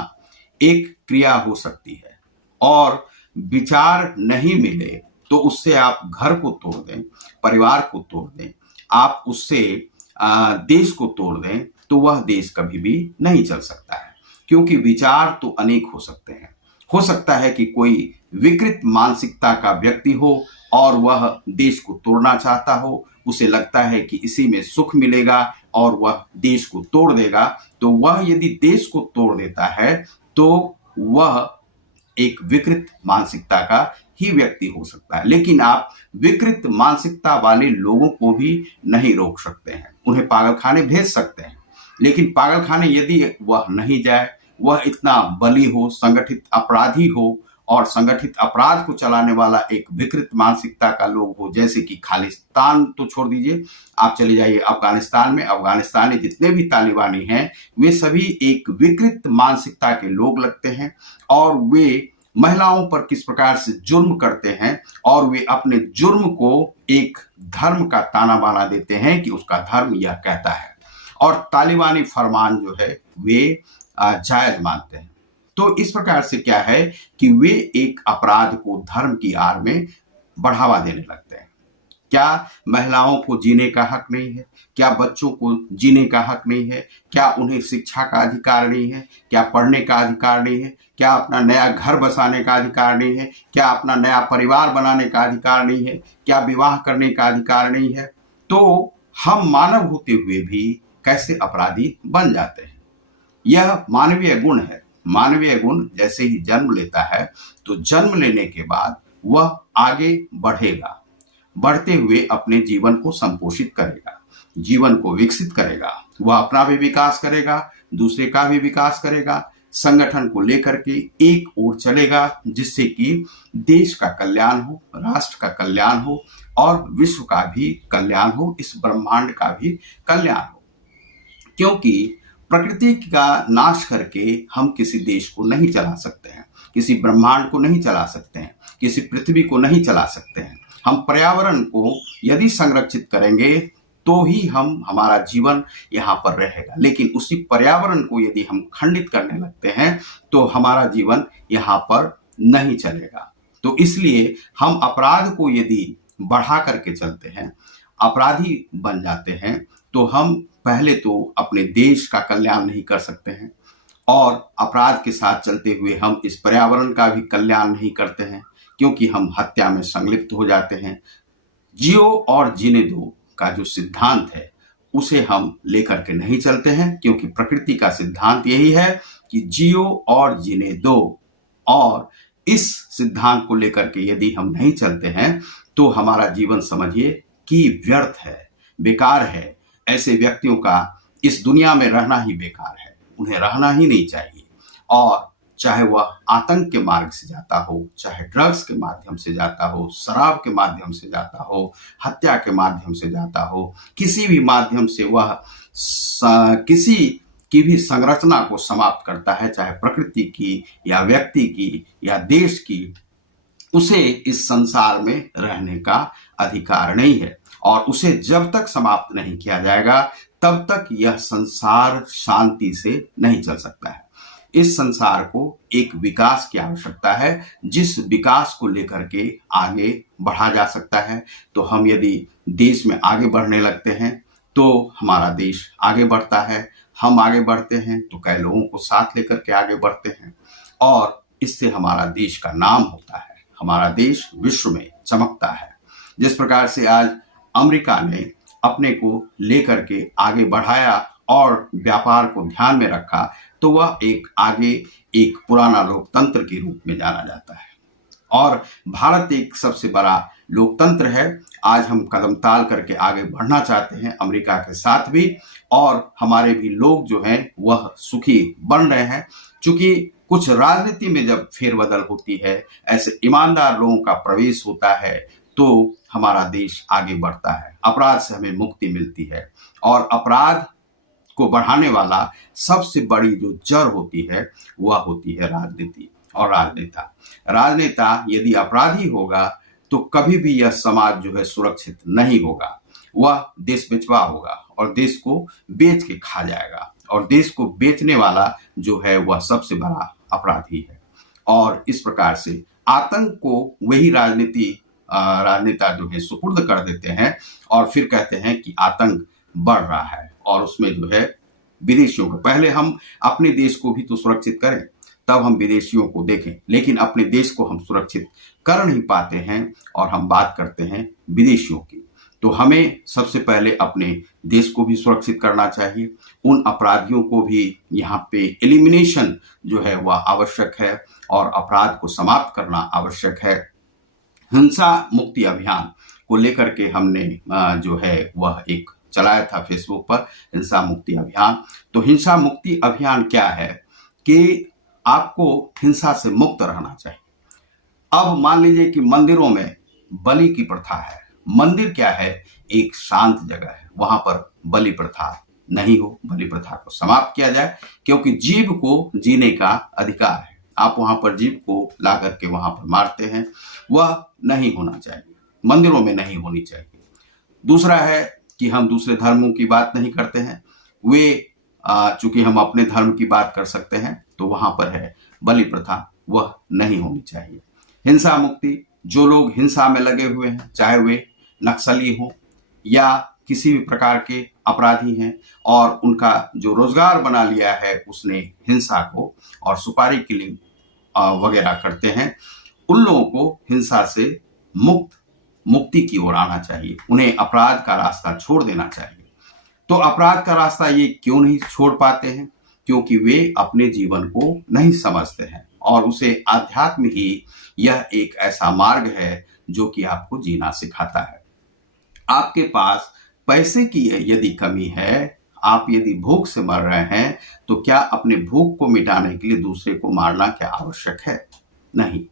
एक क्रिया हो सकती है, और विचार नहीं मिले तो उससे आप घर को तोड़ दें, परिवार को तोड़ दें, आप उससे देश को तोड़ दें, तो वह देश कभी भी नहीं चल सकता है। क्योंकि विचार तो अनेक हो सकते हैं। हो सकता है कि कोई विकृत मानसिकता का व्यक्ति हो और वह देश को तोड़ना चाहता हो, उसे लगता है कि इसी में सुख मिलेगा और वह देश को तोड़ देगा। तो वह यदि देश को तोड़ देता है तो वह एक विकृत मानसिकता का ही व्यक्ति हो सकता है। लेकिन आप विकृत मानसिकता वाले लोगों को भी नहीं रोक सकते हैं, उन्हें पागलखाने भेज सकते हैं। लेकिन पागलखाने यदि वह नहीं जाए, वह इतना बली हो, संगठित अपराधी हो और संगठित अपराध को चलाने वाला एक विकृत मानसिकता का लोग हो, जैसे कि खालिस्तान तो छोड़ दीजिए, आप चले जाइए अफगानिस्तान में, अफगानिस्तानी जितने भी तालिबानी हैं वे सभी एक विकृत मानसिकता के लोग लगते हैं और वे महिलाओं पर किस प्रकार से जुर्म करते हैं और वे अपने जुर्म को एक धर्म का ताना बाना देते हैं कि उसका धर्म यह कहता है और तालिबानी फरमान जो है वे जायज मानते हैं। तो इस प्रकार से क्या है कि वे एक अपराध को धर्म की आड़ में बढ़ावा देने लगते हैं। क्या महिलाओं को जीने का हक नहीं है? क्या बच्चों को जीने का हक नहीं है? क्या उन्हें शिक्षा का अधिकार नहीं है? क्या पढ़ने का अधिकार नहीं है? क्या अपना नया घर बसाने का अधिकार नहीं है? क्या अपना नया परिवार बनाने का अधिकार नहीं है? क्या विवाह करने का अधिकार नहीं है? तो हम मानव होते हुए भी कैसे अपराधी बन जाते हैं? यह मानवीय गुण है। मानवीय गुण जैसे ही जन्म लेता है तो जन्म लेने के बाद वह आगे बढ़ेगा, बढ़ते हुए अपने जीवन को संपोषित करेगा, जीवन को विकसित करेगा, वह अपना भी विकास करेगा, दूसरे का भी विकास करेगा, संगठन को लेकर के एक ओर चलेगा जिससे कि देश का कल्याण हो, राष्ट्र का कल्याण हो और विश्व का भी कल्याण हो, इस ब्रह्मांड का भी कल्याण हो। क्योंकि प्रकृति का नाश करके हम किसी देश को नहीं चला सकते हैं, किसी ब्रह्मांड को नहीं चला सकते हैं, किसी पृथ्वी को नहीं चला सकते हैं। हम पर्यावरण को यदि संरक्षित करेंगे तो ही हमारा जीवन यहाँ पर रहेगा। लेकिन उसी पर्यावरण को यदि हम खंडित करने लगते हैं तो हमारा जीवन यहाँ पर नहीं चलेगा। तो इसलिए हम अपराध को यदि बढ़ा करके चलते हैं, अपराधी बन जाते हैं, तो हम पहले तो अपने देश का कल्याण नहीं कर सकते हैं और अपराध के साथ चलते हुए हम इस पर्यावरण का भी कल्याण नहीं करते हैं, क्योंकि हम हत्या में संलिप्त हो जाते हैं। जियो और जीने दो का जो सिद्धांत है उसे हम लेकर के नहीं चलते हैं, क्योंकि प्रकृति का सिद्धांत यही है कि जियो और जीने दो, और इस सिद्धांत को लेकर के यदि हम नहीं चलते हैं तो हमारा जीवन समझिए कि व्यर्थ है, बेकार है। ऐसे व्यक्तियों का इस दुनिया में रहना ही बेकार है, उन्हें रहना ही नहीं चाहिए। और चाहे वह आतंक के मार्ग से जाता हो, चाहे ड्रग्स के माध्यम से जाता हो, शराब के माध्यम से जाता हो, हत्या के माध्यम से जाता हो, किसी भी माध्यम से वह किसी की भी संरचना को समाप्त करता है, चाहे प्रकृति की या व्यक्ति की या देश की, उसे इस संसार में रहने का अधिकार नहीं है। और उसे जब तक समाप्त नहीं किया जाएगा तब तक यह संसार शांति से नहीं चल सकता है। इस संसार को एक विकास की आवश्यकता है, जिस विकास को लेकर के आगे बढ़ा जा सकता है। तो हम यदि देश में आगे बढ़ने लगते हैं तो हमारा देश आगे बढ़ता है, हम आगे बढ़ते हैं तो कई लोगों को साथ लेकर के आगे बढ़ते हैं और इससे हमारा देश का नाम होता है, हमारा देश विश्व में चमकता है। जिस प्रकार से आज अमेरिका ने अपने को लेकर के आगे बढ़ाया और व्यापार को ध्यान में रखा, तो वह एक पुराना लोकतंत्र के रूप में जाना जाता है और भारत एक सबसे बड़ा लोकतंत्र है। आज हम कदम ताल करके आगे बढ़ना चाहते हैं अमेरिका के साथ भी, और हमारे भी लोग जो हैं वह सुखी बन रहे हैं। क्योंकि कुछ राजनीति में जब फेरबदल होती है, ऐसे ईमानदार लोगों का प्रवेश होता है, तो हमारा देश आगे बढ़ता है, अपराध से हमें मुक्ति मिलती है। और अपराध को बढ़ाने वाला सबसे बड़ी जो जड़ होती है वह होती है राजनीति और राजनेता। राजनेता यदि अपराधी होगा तो कभी भी यह समाज जो है सुरक्षित नहीं होगा, वह देश बेचवा होगा और देश को बेच के खा जाएगा, और देश को बेचने वाला जो है वह सबसे बड़ा अपराधी है। और इस प्रकार से आतंक को वही राजनेता जो है सुपुर्द कर देते हैं और फिर कहते हैं कि आतंक बढ़ रहा है, और उसमें जो है विदेशियों को। पहले हम अपने देश को भी तो सुरक्षित करें, तब हम विदेशियों को देखें। लेकिन अपने देश को हम सुरक्षित कर नहीं पाते हैं और हम बात करते हैं विदेशियों की। तो हमें सबसे पहले अपने देश को भी सुरक्षित करना चाहिए। उन अपराधियों को भी यहाँ पे एलिमिनेशन जो है वह आवश्यक है और अपराध को समाप्त करना आवश्यक है। हिंसा मुक्ति अभियान को लेकर के हमने जो है वह एक चलाया था फेसबुक पर, हिंसा मुक्ति अभियान। तो हिंसा मुक्ति अभियान क्या है कि आपको हिंसा से मुक्त रहना चाहिए। अब मान लीजिए कि मंदिरों में बलि की प्रथा है। मंदिर क्या है? एक शांत जगह है, वहां पर बलि प्रथा नहीं हो, बलि प्रथा को समाप्त किया जाए, क्योंकि जीव को जीने का अधिकार है। आप वहां पर जीव को ला करके वहां पर मारते हैं, वह नहीं होना चाहिए, मंदिरों में नहीं होनी चाहिए। दूसरा है कि हम दूसरे धर्मों की बात नहीं करते हैं, वे चूंकि हम अपने धर्म की बात कर सकते हैं, तो वहां पर है बलि प्रथा, वह नहीं होनी चाहिए। हिंसा मुक्ति, जो लोग हिंसा में लगे हुए हैं, चाहे वे नक्सली हो या किसी भी प्रकार के अपराधी हैं और उनका जो रोजगार बना लिया है उसने हिंसा को और सुपारी किलिंग वगैरह करते हैं, उन लोगों को हिंसा से मुक्ति की ओर आना चाहिए। उन्हें अपराध का रास्ता छोड़ देना चाहिए। तो अपराध का रास्ता ये क्यों नहीं छोड़ पाते हैं? क्योंकि वे अपने जीवन को नहीं समझते हैं और उसे आध्यात्म ही यह एक ऐसा मार्ग है जो कि आपको जीना सिखाता है। आपके पास पैसे की यदि कमी है, आप यदि भूख से मर रहे हैं, तो क्या अपने भूख को मिटाने के लिए दूसरे को मारना क्या आवश्यक है? नहीं,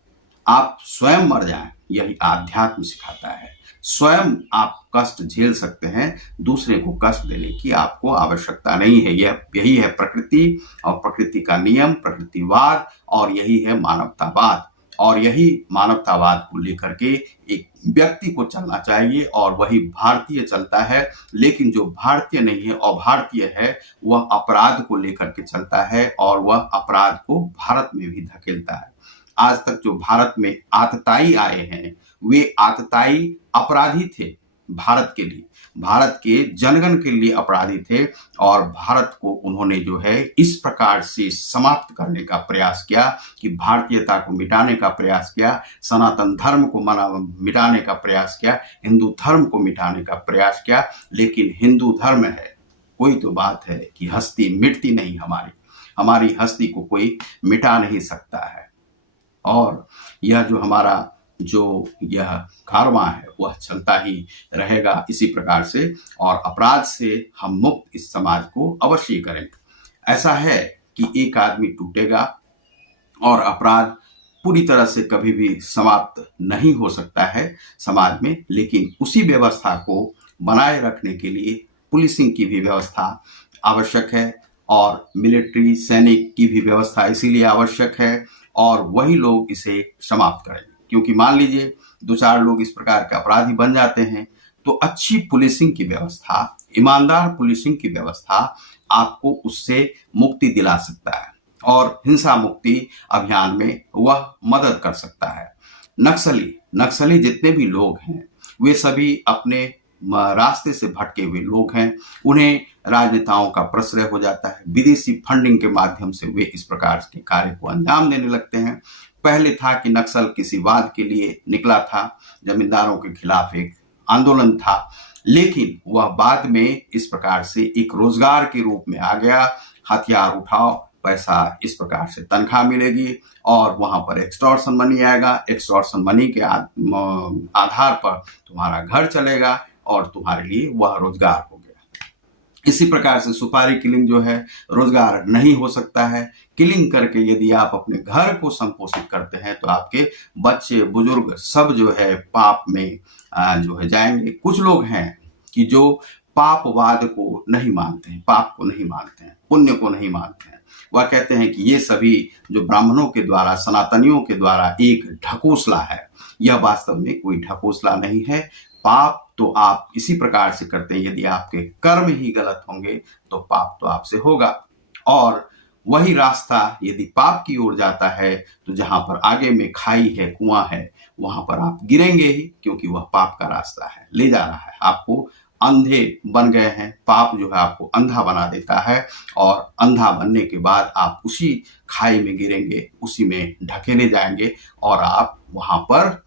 आप स्वयं मर जाएं, यही आध्यात्म सिखाता है। स्वयं आप कष्ट झेल सकते हैं, दूसरे को कष्ट देने की आपको आवश्यकता नहीं है। यही है प्रकृति और प्रकृति का नियम, प्रकृतिवाद, और यही है मानवतावाद। और यही मानवतावाद को लेकर के एक व्यक्ति को चलना चाहिए और वही भारतीय चलता है। लेकिन जो भारतीय नहीं है और भारतीय है, वह अपराध को लेकर के चलता है और वह अपराध को भारत में भी धकेलता है। आज तक जो भारत में आतताई आए हैं, वे आतताई अपराधी थे भारत के लिए, भारत के जनगण के लिए अपराधी थे और भारत को उन्होंने जो है इस प्रकार से समाप्त करने का प्रयास किया कि भारतीयता को मिटाने का प्रयास किया, सनातन धर्म को मिटाने का प्रयास किया, हिंदू धर्म को मिटाने का प्रयास किया। लेकिन हिंदू धर्म है, कोई तो बात है कि हस्ती मिटती नहीं, हमारी हस्ती को कोई मिटा नहीं सकता है। और यह जो हमारा यह कारवां है वह चलता ही रहेगा इसी प्रकार से, और अपराध से हम मुक्त इस समाज को अवश्य करेंगे। ऐसा है कि एक आदमी टूटेगा और अपराध पूरी तरह से कभी भी समाप्त नहीं हो सकता है समाज में, लेकिन उसी व्यवस्था को बनाए रखने के लिए पुलिसिंग की भी व्यवस्था आवश्यक है और मिलिट्री सैनिक की भी व्यवस्था इसीलिए आवश्यक है, और वही लोग इसे समाप्त करेंगे। क्योंकि मान लीजिए 2-4 लोग इस प्रकार के अपराधी बन जाते हैं, तो अच्छी पुलिसिंग की व्यवस्था, ईमानदार पुलिसिंग की व्यवस्था आपको उससे मुक्ति दिला सकता है और हिंसा मुक्ति अभियान में वह मदद कर सकता है। नक्सली जितने भी लोग हैं, वे सभी अपने रास्ते से भटके हुए लोग हैं। उन्हें राजनेताओं का प्रश्रय हो जाता है, विदेशी फंडिंग के माध्यम से वे इस प्रकार के कार्य को अंजाम देने लगते हैं। पहले था कि नक्सल किसी वाद के लिए निकला था, जमींदारों के खिलाफ एक आंदोलन था, लेकिन वह बाद में इस प्रकार से एक रोजगार के रूप में आ गया। हथियार उठाओ, पैसा इस प्रकार से तनख्वाह मिलेगी और वहां पर एक्सटॉर्शन मनी आएगा। एक्सटॉर्शन मनी के आधार पर तुम्हारा घर चलेगा और तुम्हारे लिए वह रोजगार हो गया। इसी प्रकार से सुपारी किलिंग जो है रोजगार नहीं हो सकता है। किलिंग करके यदि आप अपने घर को संपोषित करते हैं तो आपके बच्चे बुजुर्ग सब जो है पाप में जो है जाएंगे। कुछ लोग हैं कि जो पापवाद को नहीं मानते हैं, पाप को नहीं मानते हैं, पुण्य को नहीं मानते हैं। वह कहते हैं कि ये सभी जो ब्राह्मणों के द्वारा, सनातनियों के द्वारा एक ढकोसला है। यह वास्तव में कोई ढकोसला नहीं है। पाप तो आप इसी प्रकार से करते हैं, यदि आपके कर्म ही गलत होंगे तो पाप तो आपसे होगा। और वही रास्ता यदि पाप की ओर जाता है तो जहां पर आगे में खाई है, कुआं है, वहां पर आप गिरेंगे ही, क्योंकि वह पाप का रास्ता है, ले जा रहा है, आपको अंधे बन गए हैं। पाप जो है आपको अंधा बना देता है और अंधा बनने के बाद आप उसी खाई में गिरेंगे, उसी में ढकेले जाएंगे और आप वहां पर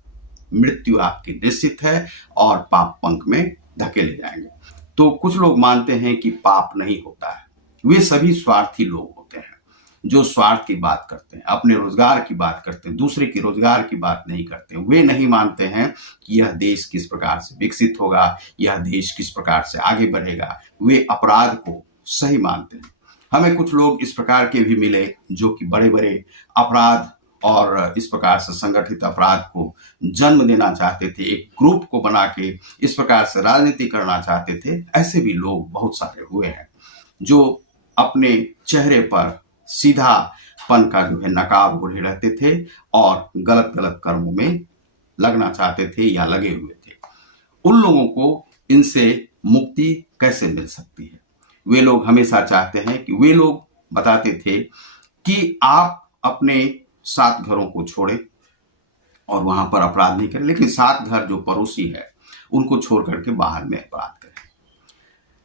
मृत्यु आपकी निश्चित है और पाप पंख में धकेले जाएंगे। तो कुछ लोग मानते हैं कि पाप नहीं होता है। वे सभी स्वार्थी लोग होते हैं जो स्वार्थ की बात करते हैं, अपने रोजगार की बात करते हैं, दूसरे के रोजगार की बात नहीं करते। वे नहीं मानते हैं कि यह देश किस प्रकार से विकसित होगा, यह देश किस प्रकार से आगे बढ़ेगा। वे अपराध को सही मानते हैं। हमें कुछ लोग इस प्रकार के भी मिले जो कि बड़े बड़े अपराध और इस प्रकार से संगठित अपराध को जन्म देना चाहते थे, एक ग्रुप को बना के इस प्रकार से राजनीति करना चाहते थे। ऐसे भी लोग बहुत सारे हुए हैं जो अपने चेहरे पर सीधापन का जो है नकाब ओढ़े रहते थे और गलत गलत कर्मों में लगना चाहते थे या लगे हुए थे। उन लोगों को इनसे मुक्ति कैसे मिल सकती है? वे लोग हमेशा चाहते हैं कि वे लोग बताते थे कि आप अपने 7 घरों को छोड़ें और वहां पर अपराध नहीं करें, लेकिन 7 घर जो पड़ोसी है उनको छोड़ करके बाहर में अपराध करें।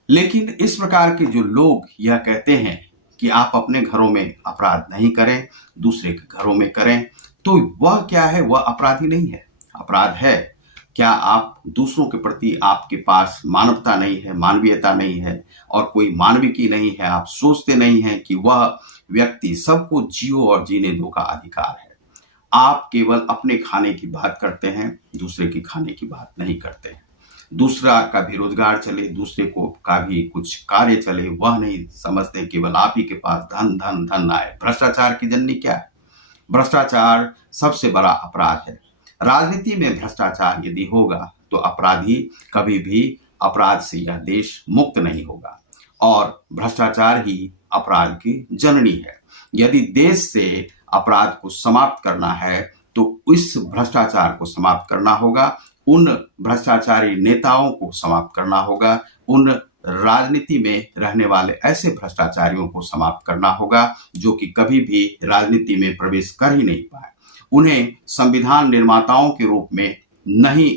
लेकिन इस प्रकार के जो लोग यह कहते हैं कि आप अपने घरों में अपराध नहीं करें, दूसरे के घरों में करें, तो वह क्या है? वह अपराधी नहीं है। अपराध है क्या? आप दूसरों के प्रति आपके पास मानवता नहीं है, मानवीयता नहीं है और कोई मानविकी नहीं है। आप सोचते नहीं हैं कि वह व्यक्ति सबको जियो और जीने दो का अधिकार है। आप केवल अपने खाने की बात करते हैं, दूसरे के खाने की बात नहीं करते हैं। दूसरा का भी रोजगार चले, दूसरे को का भी कुछ कार्य चले, वह नहीं समझते। केवल आप ही के पास धन धन धन आए। भ्रष्टाचार की जननी क्या है? भ्रष्टाचार सबसे बड़ा अपराध है। राजनीति में भ्रष्टाचार यदि होगा तो अपराधी कभी भी अपराध से यह देश मुक्त नहीं होगा और भ्रष्टाचार ही अपराध की जननी है। यदि देश से अपराध को समाप्त करना है तो इस भ्रष्टाचार को समाप्त करना होगा, उन भ्रष्टाचारी नेताओं को समाप्त करना होगा, उन राजनीति में रहने वाले ऐसे भ्रष्टाचारियों को समाप्त करना होगा जो कि कभी भी राजनीति में प्रवेश कर ही नहीं पाए। उन्हें संविधान निर्माताओं के रूप में नहीं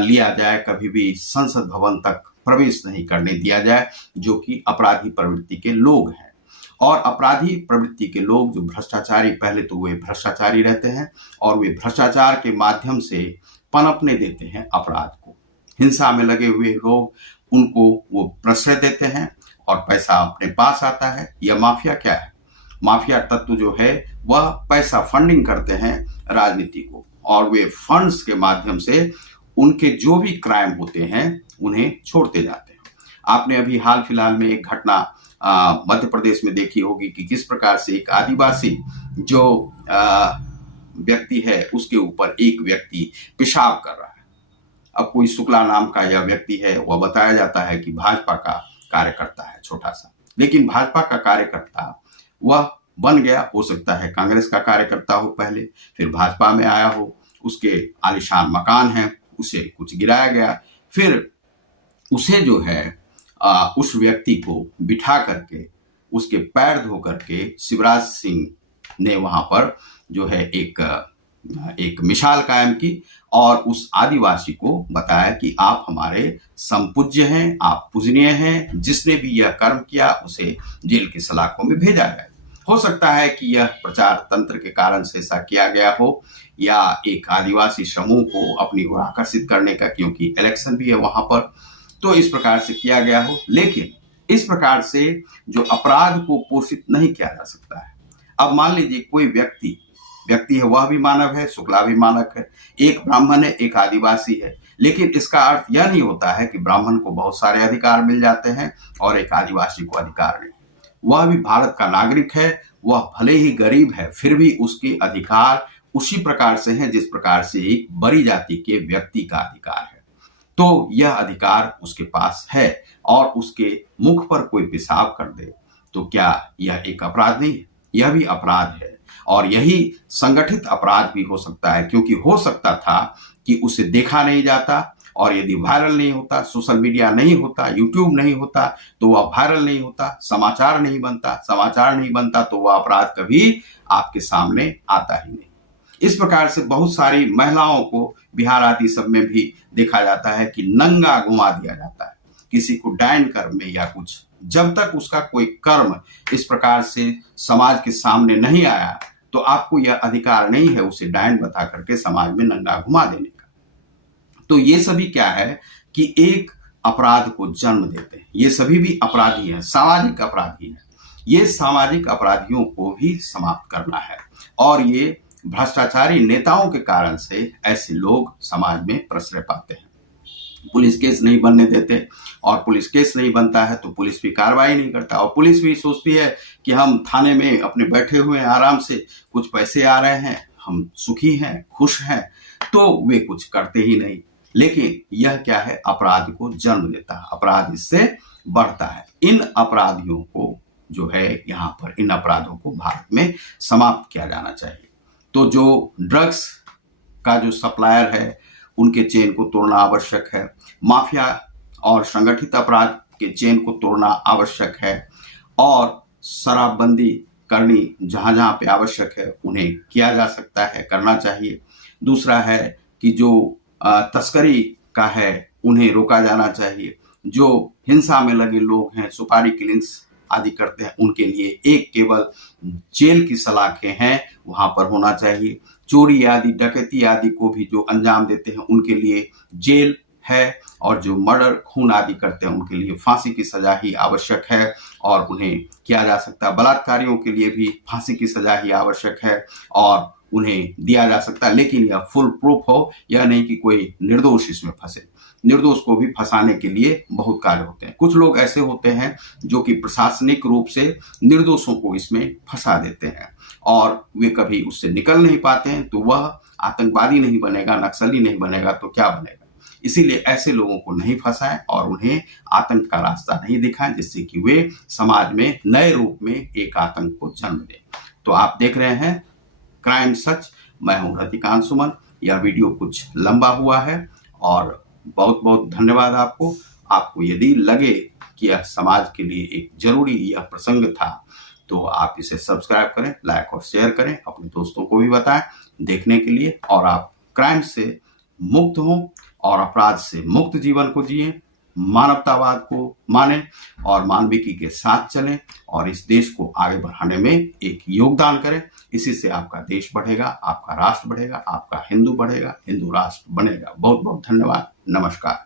लिया जाए, कभी भी संसद भवन तक प्रवेश नहीं करने दिया जाए, जो कि अपराधी प्रवृत्ति के लोग हैं। और अपराधी प्रवृत्ति के लोग जो भ्रष्टाचारी, पहले तो वे भ्रष्टाचारी रहते हैं और वे भ्रष्टाचार के माध्यम से पनपने देते हैं अपराध को। हिंसा में लगे हुए लोग, उनको वो प्रश्रय देते हैं और पैसा अपने पास आता है। यह माफिया क्या है? माफिया तत्व जो है वह पैसा फंडिंग करते हैं राजनीति को और वे फंड्स के माध्यम से उनके जो भी क्राइम होते हैं उन्हें छोड़ते जाते हैं। आपने अभी हाल फिलहाल में एक घटना मध्य प्रदेश में देखी होगी कि किस प्रकार से एक आदिवासी जो व्यक्ति है उसके ऊपर एक व्यक्ति पेशाब कर रहा है। अब कोई शुक्ला नाम का यह व्यक्ति है, वह बताया जाता है कि भाजपा का कार्यकर्ता है छोटा सा, लेकिन भाजपा का कार्यकर्ता वह बन गया। हो सकता है कांग्रेस का कार्यकर्ता हो पहले, फिर भाजपा में आया हो, उसके आलीशान मकान है, उसे कुछ गिराया गया, फिर उसे जो है उस व्यक्ति को बिठा करके उसके पैर धो करके शिवराज सिंह ने वहां पर जो है एक मिसाल कायम की और उस आदिवासी को बताया कि आप हमारे संपूज्य हैं, आप पूजनीय हैं, जिसने भी यह कर्म किया उसे जेल की सलाखों में भेजा जाए। हो सकता है कि यह प्रचार तंत्र के कारण से ऐसा किया गया हो या एक आदिवासी समूह को अपनी ओर आकर्षित करने का, क्योंकि इलेक्शन भी है वहां पर, तो इस प्रकार से किया गया हो। लेकिन इस प्रकार से जो अपराध को पोषित नहीं किया जा सकता है। अब मान लीजिए कोई व्यक्ति है, वह भी मानव है, शुक्ला भी मानव है, एक ब्राह्मण है, एक आदिवासी है, लेकिन इसका अर्थ यह नहीं होता है कि ब्राह्मण को बहुत सारे अधिकार मिल जाते हैं और एक आदिवासी को अधिकार नहीं। वह भी भारत का नागरिक है, वह भले ही गरीब है, फिर भी उसके अधिकार उसी प्रकार से हैं जिस प्रकार से एक बड़ी जाति के व्यक्ति का अधिकार है। तो यह अधिकार उसके पास है और उसके मुख पर कोई पेशाब कर दे तो क्या यह एक अपराध नहीं है? यह भी अपराध है और यही संगठित अपराध भी हो सकता है, क्योंकि हो सकता था कि उसे देखा नहीं जाता और यदि वायरल नहीं होता, सोशल मीडिया नहीं होता, यूट्यूब नहीं होता तो वह वायरल नहीं होता, समाचार नहीं बनता तो वह अपराध कभी आपके सामने आता ही नहीं। इस प्रकार से बहुत सारी महिलाओं को बिहार आदि सब में भी देखा जाता है कि नंगा घुमा दिया जाता है। किसी को डायन कर्म में या कुछ, जब तक उसका कोई कर्म इस प्रकार से समाज के सामने नहीं आया तो आपको यह अधिकार नहीं है उसे डायन बता करके समाज में नंगा घुमा देने का। तो ये सभी क्या है कि एक अपराध को जन्म देते हैं। ये सभी भी अपराधी हैं, सामाजिक अपराधी हैं। ये सामाजिक अपराधियों को भी समाप्त करना है और ये भ्रष्टाचारी नेताओं के कारण से ऐसे लोग समाज में प्रश्रय पाते हैं। पुलिस केस नहीं बनने देते और पुलिस केस नहीं बनता है तो पुलिस भी कार्रवाई नहीं करता और पुलिस भी सोचती है कि हम थाने में अपने बैठे हुए हैं आराम से, कुछ पैसे आ रहे हैं, हम सुखी हैं, खुश हैं, तो वे कुछ करते ही नहीं। लेकिन यह क्या है, अपराध को जन्म देता है, अपराध इससे बढ़ता है। इन अपराधियों को जो है यहाँ पर, इन अपराधों को भारत में समाप्त किया जाना चाहिए। तो जो ड्रग्स का जो सप्लायर है उनके चेन को तोड़ना आवश्यक है, माफिया और संगठित अपराध के चेन को तोड़ना आवश्यक है और शराबबंदी करनी जहां जहां पे आवश्यक है उन्हें किया जा सकता है, करना चाहिए। दूसरा है कि जो तस्करी का है उन्हें रोका जाना चाहिए। जो हिंसा में लगे लोग हैं, सुपारी किलिंग्स आदि करते हैं, उनके लिए एक केवल जेल की सलाखें हैं वहां पर होना चाहिए। चोरी आदि, डकैती आदि को भी जो अंजाम देते हैं उनके लिए जेल है और जो मर्डर, खून आदि करते हैं उनके लिए फांसी की सजा ही आवश्यक है और उन्हें किया जा सकता है। बलात्कारियों के लिए भी फांसी की सजा ही आवश्यक है और उन्हें दिया जा सकता है, लेकिन यह फुल प्रूफ हो, यह नहीं कि कोई निर्दोष इसमें फंसे। निर्दोष को भी फंसाने के लिए बहुत कार्य होते हैं। कुछ लोग ऐसे होते हैं जो कि प्रशासनिक रूप से निर्दोषों को इसमें फंसा देते हैं और वे कभी उससे निकल नहीं पाते हैं, तो वह आतंकवादी नहीं बनेगा, नक्सली नहीं बनेगा तो क्या बनेगा। इसीलिए ऐसे लोगों को नहीं फंसाएं और उन्हें आतंक का रास्ता नहीं दिखाएं, जिससे कि वे समाज में नए रूप में एक आतंक को जन्म दें। तो आप देख रहे हैं क्राइम सच, मैं हूं रतिकांत सुमन। यह वीडियो कुछ लंबा हुआ है और बहुत बहुत धन्यवाद आपको। आपको यदि लगे कि यह समाज के लिए एक जरूरी यह प्रसंग था तो आप इसे सब्सक्राइब करें, लाइक और शेयर करें, अपने दोस्तों को भी बताएं देखने के लिए, और आप क्राइम से मुक्त हों और अपराध से मुक्त जीवन को जिएं, मानवतावाद को मानें और मानविकी के साथ चलें और इस देश को आगे बढ़ाने में एक योगदान करें। इसी से आपका देश बढ़ेगा, आपका राष्ट्र बढ़ेगा, आपका हिंदू बढ़ेगा, हिंदू राष्ट्र बनेगा। बहुत बहुत धन्यवाद। नमस्कार।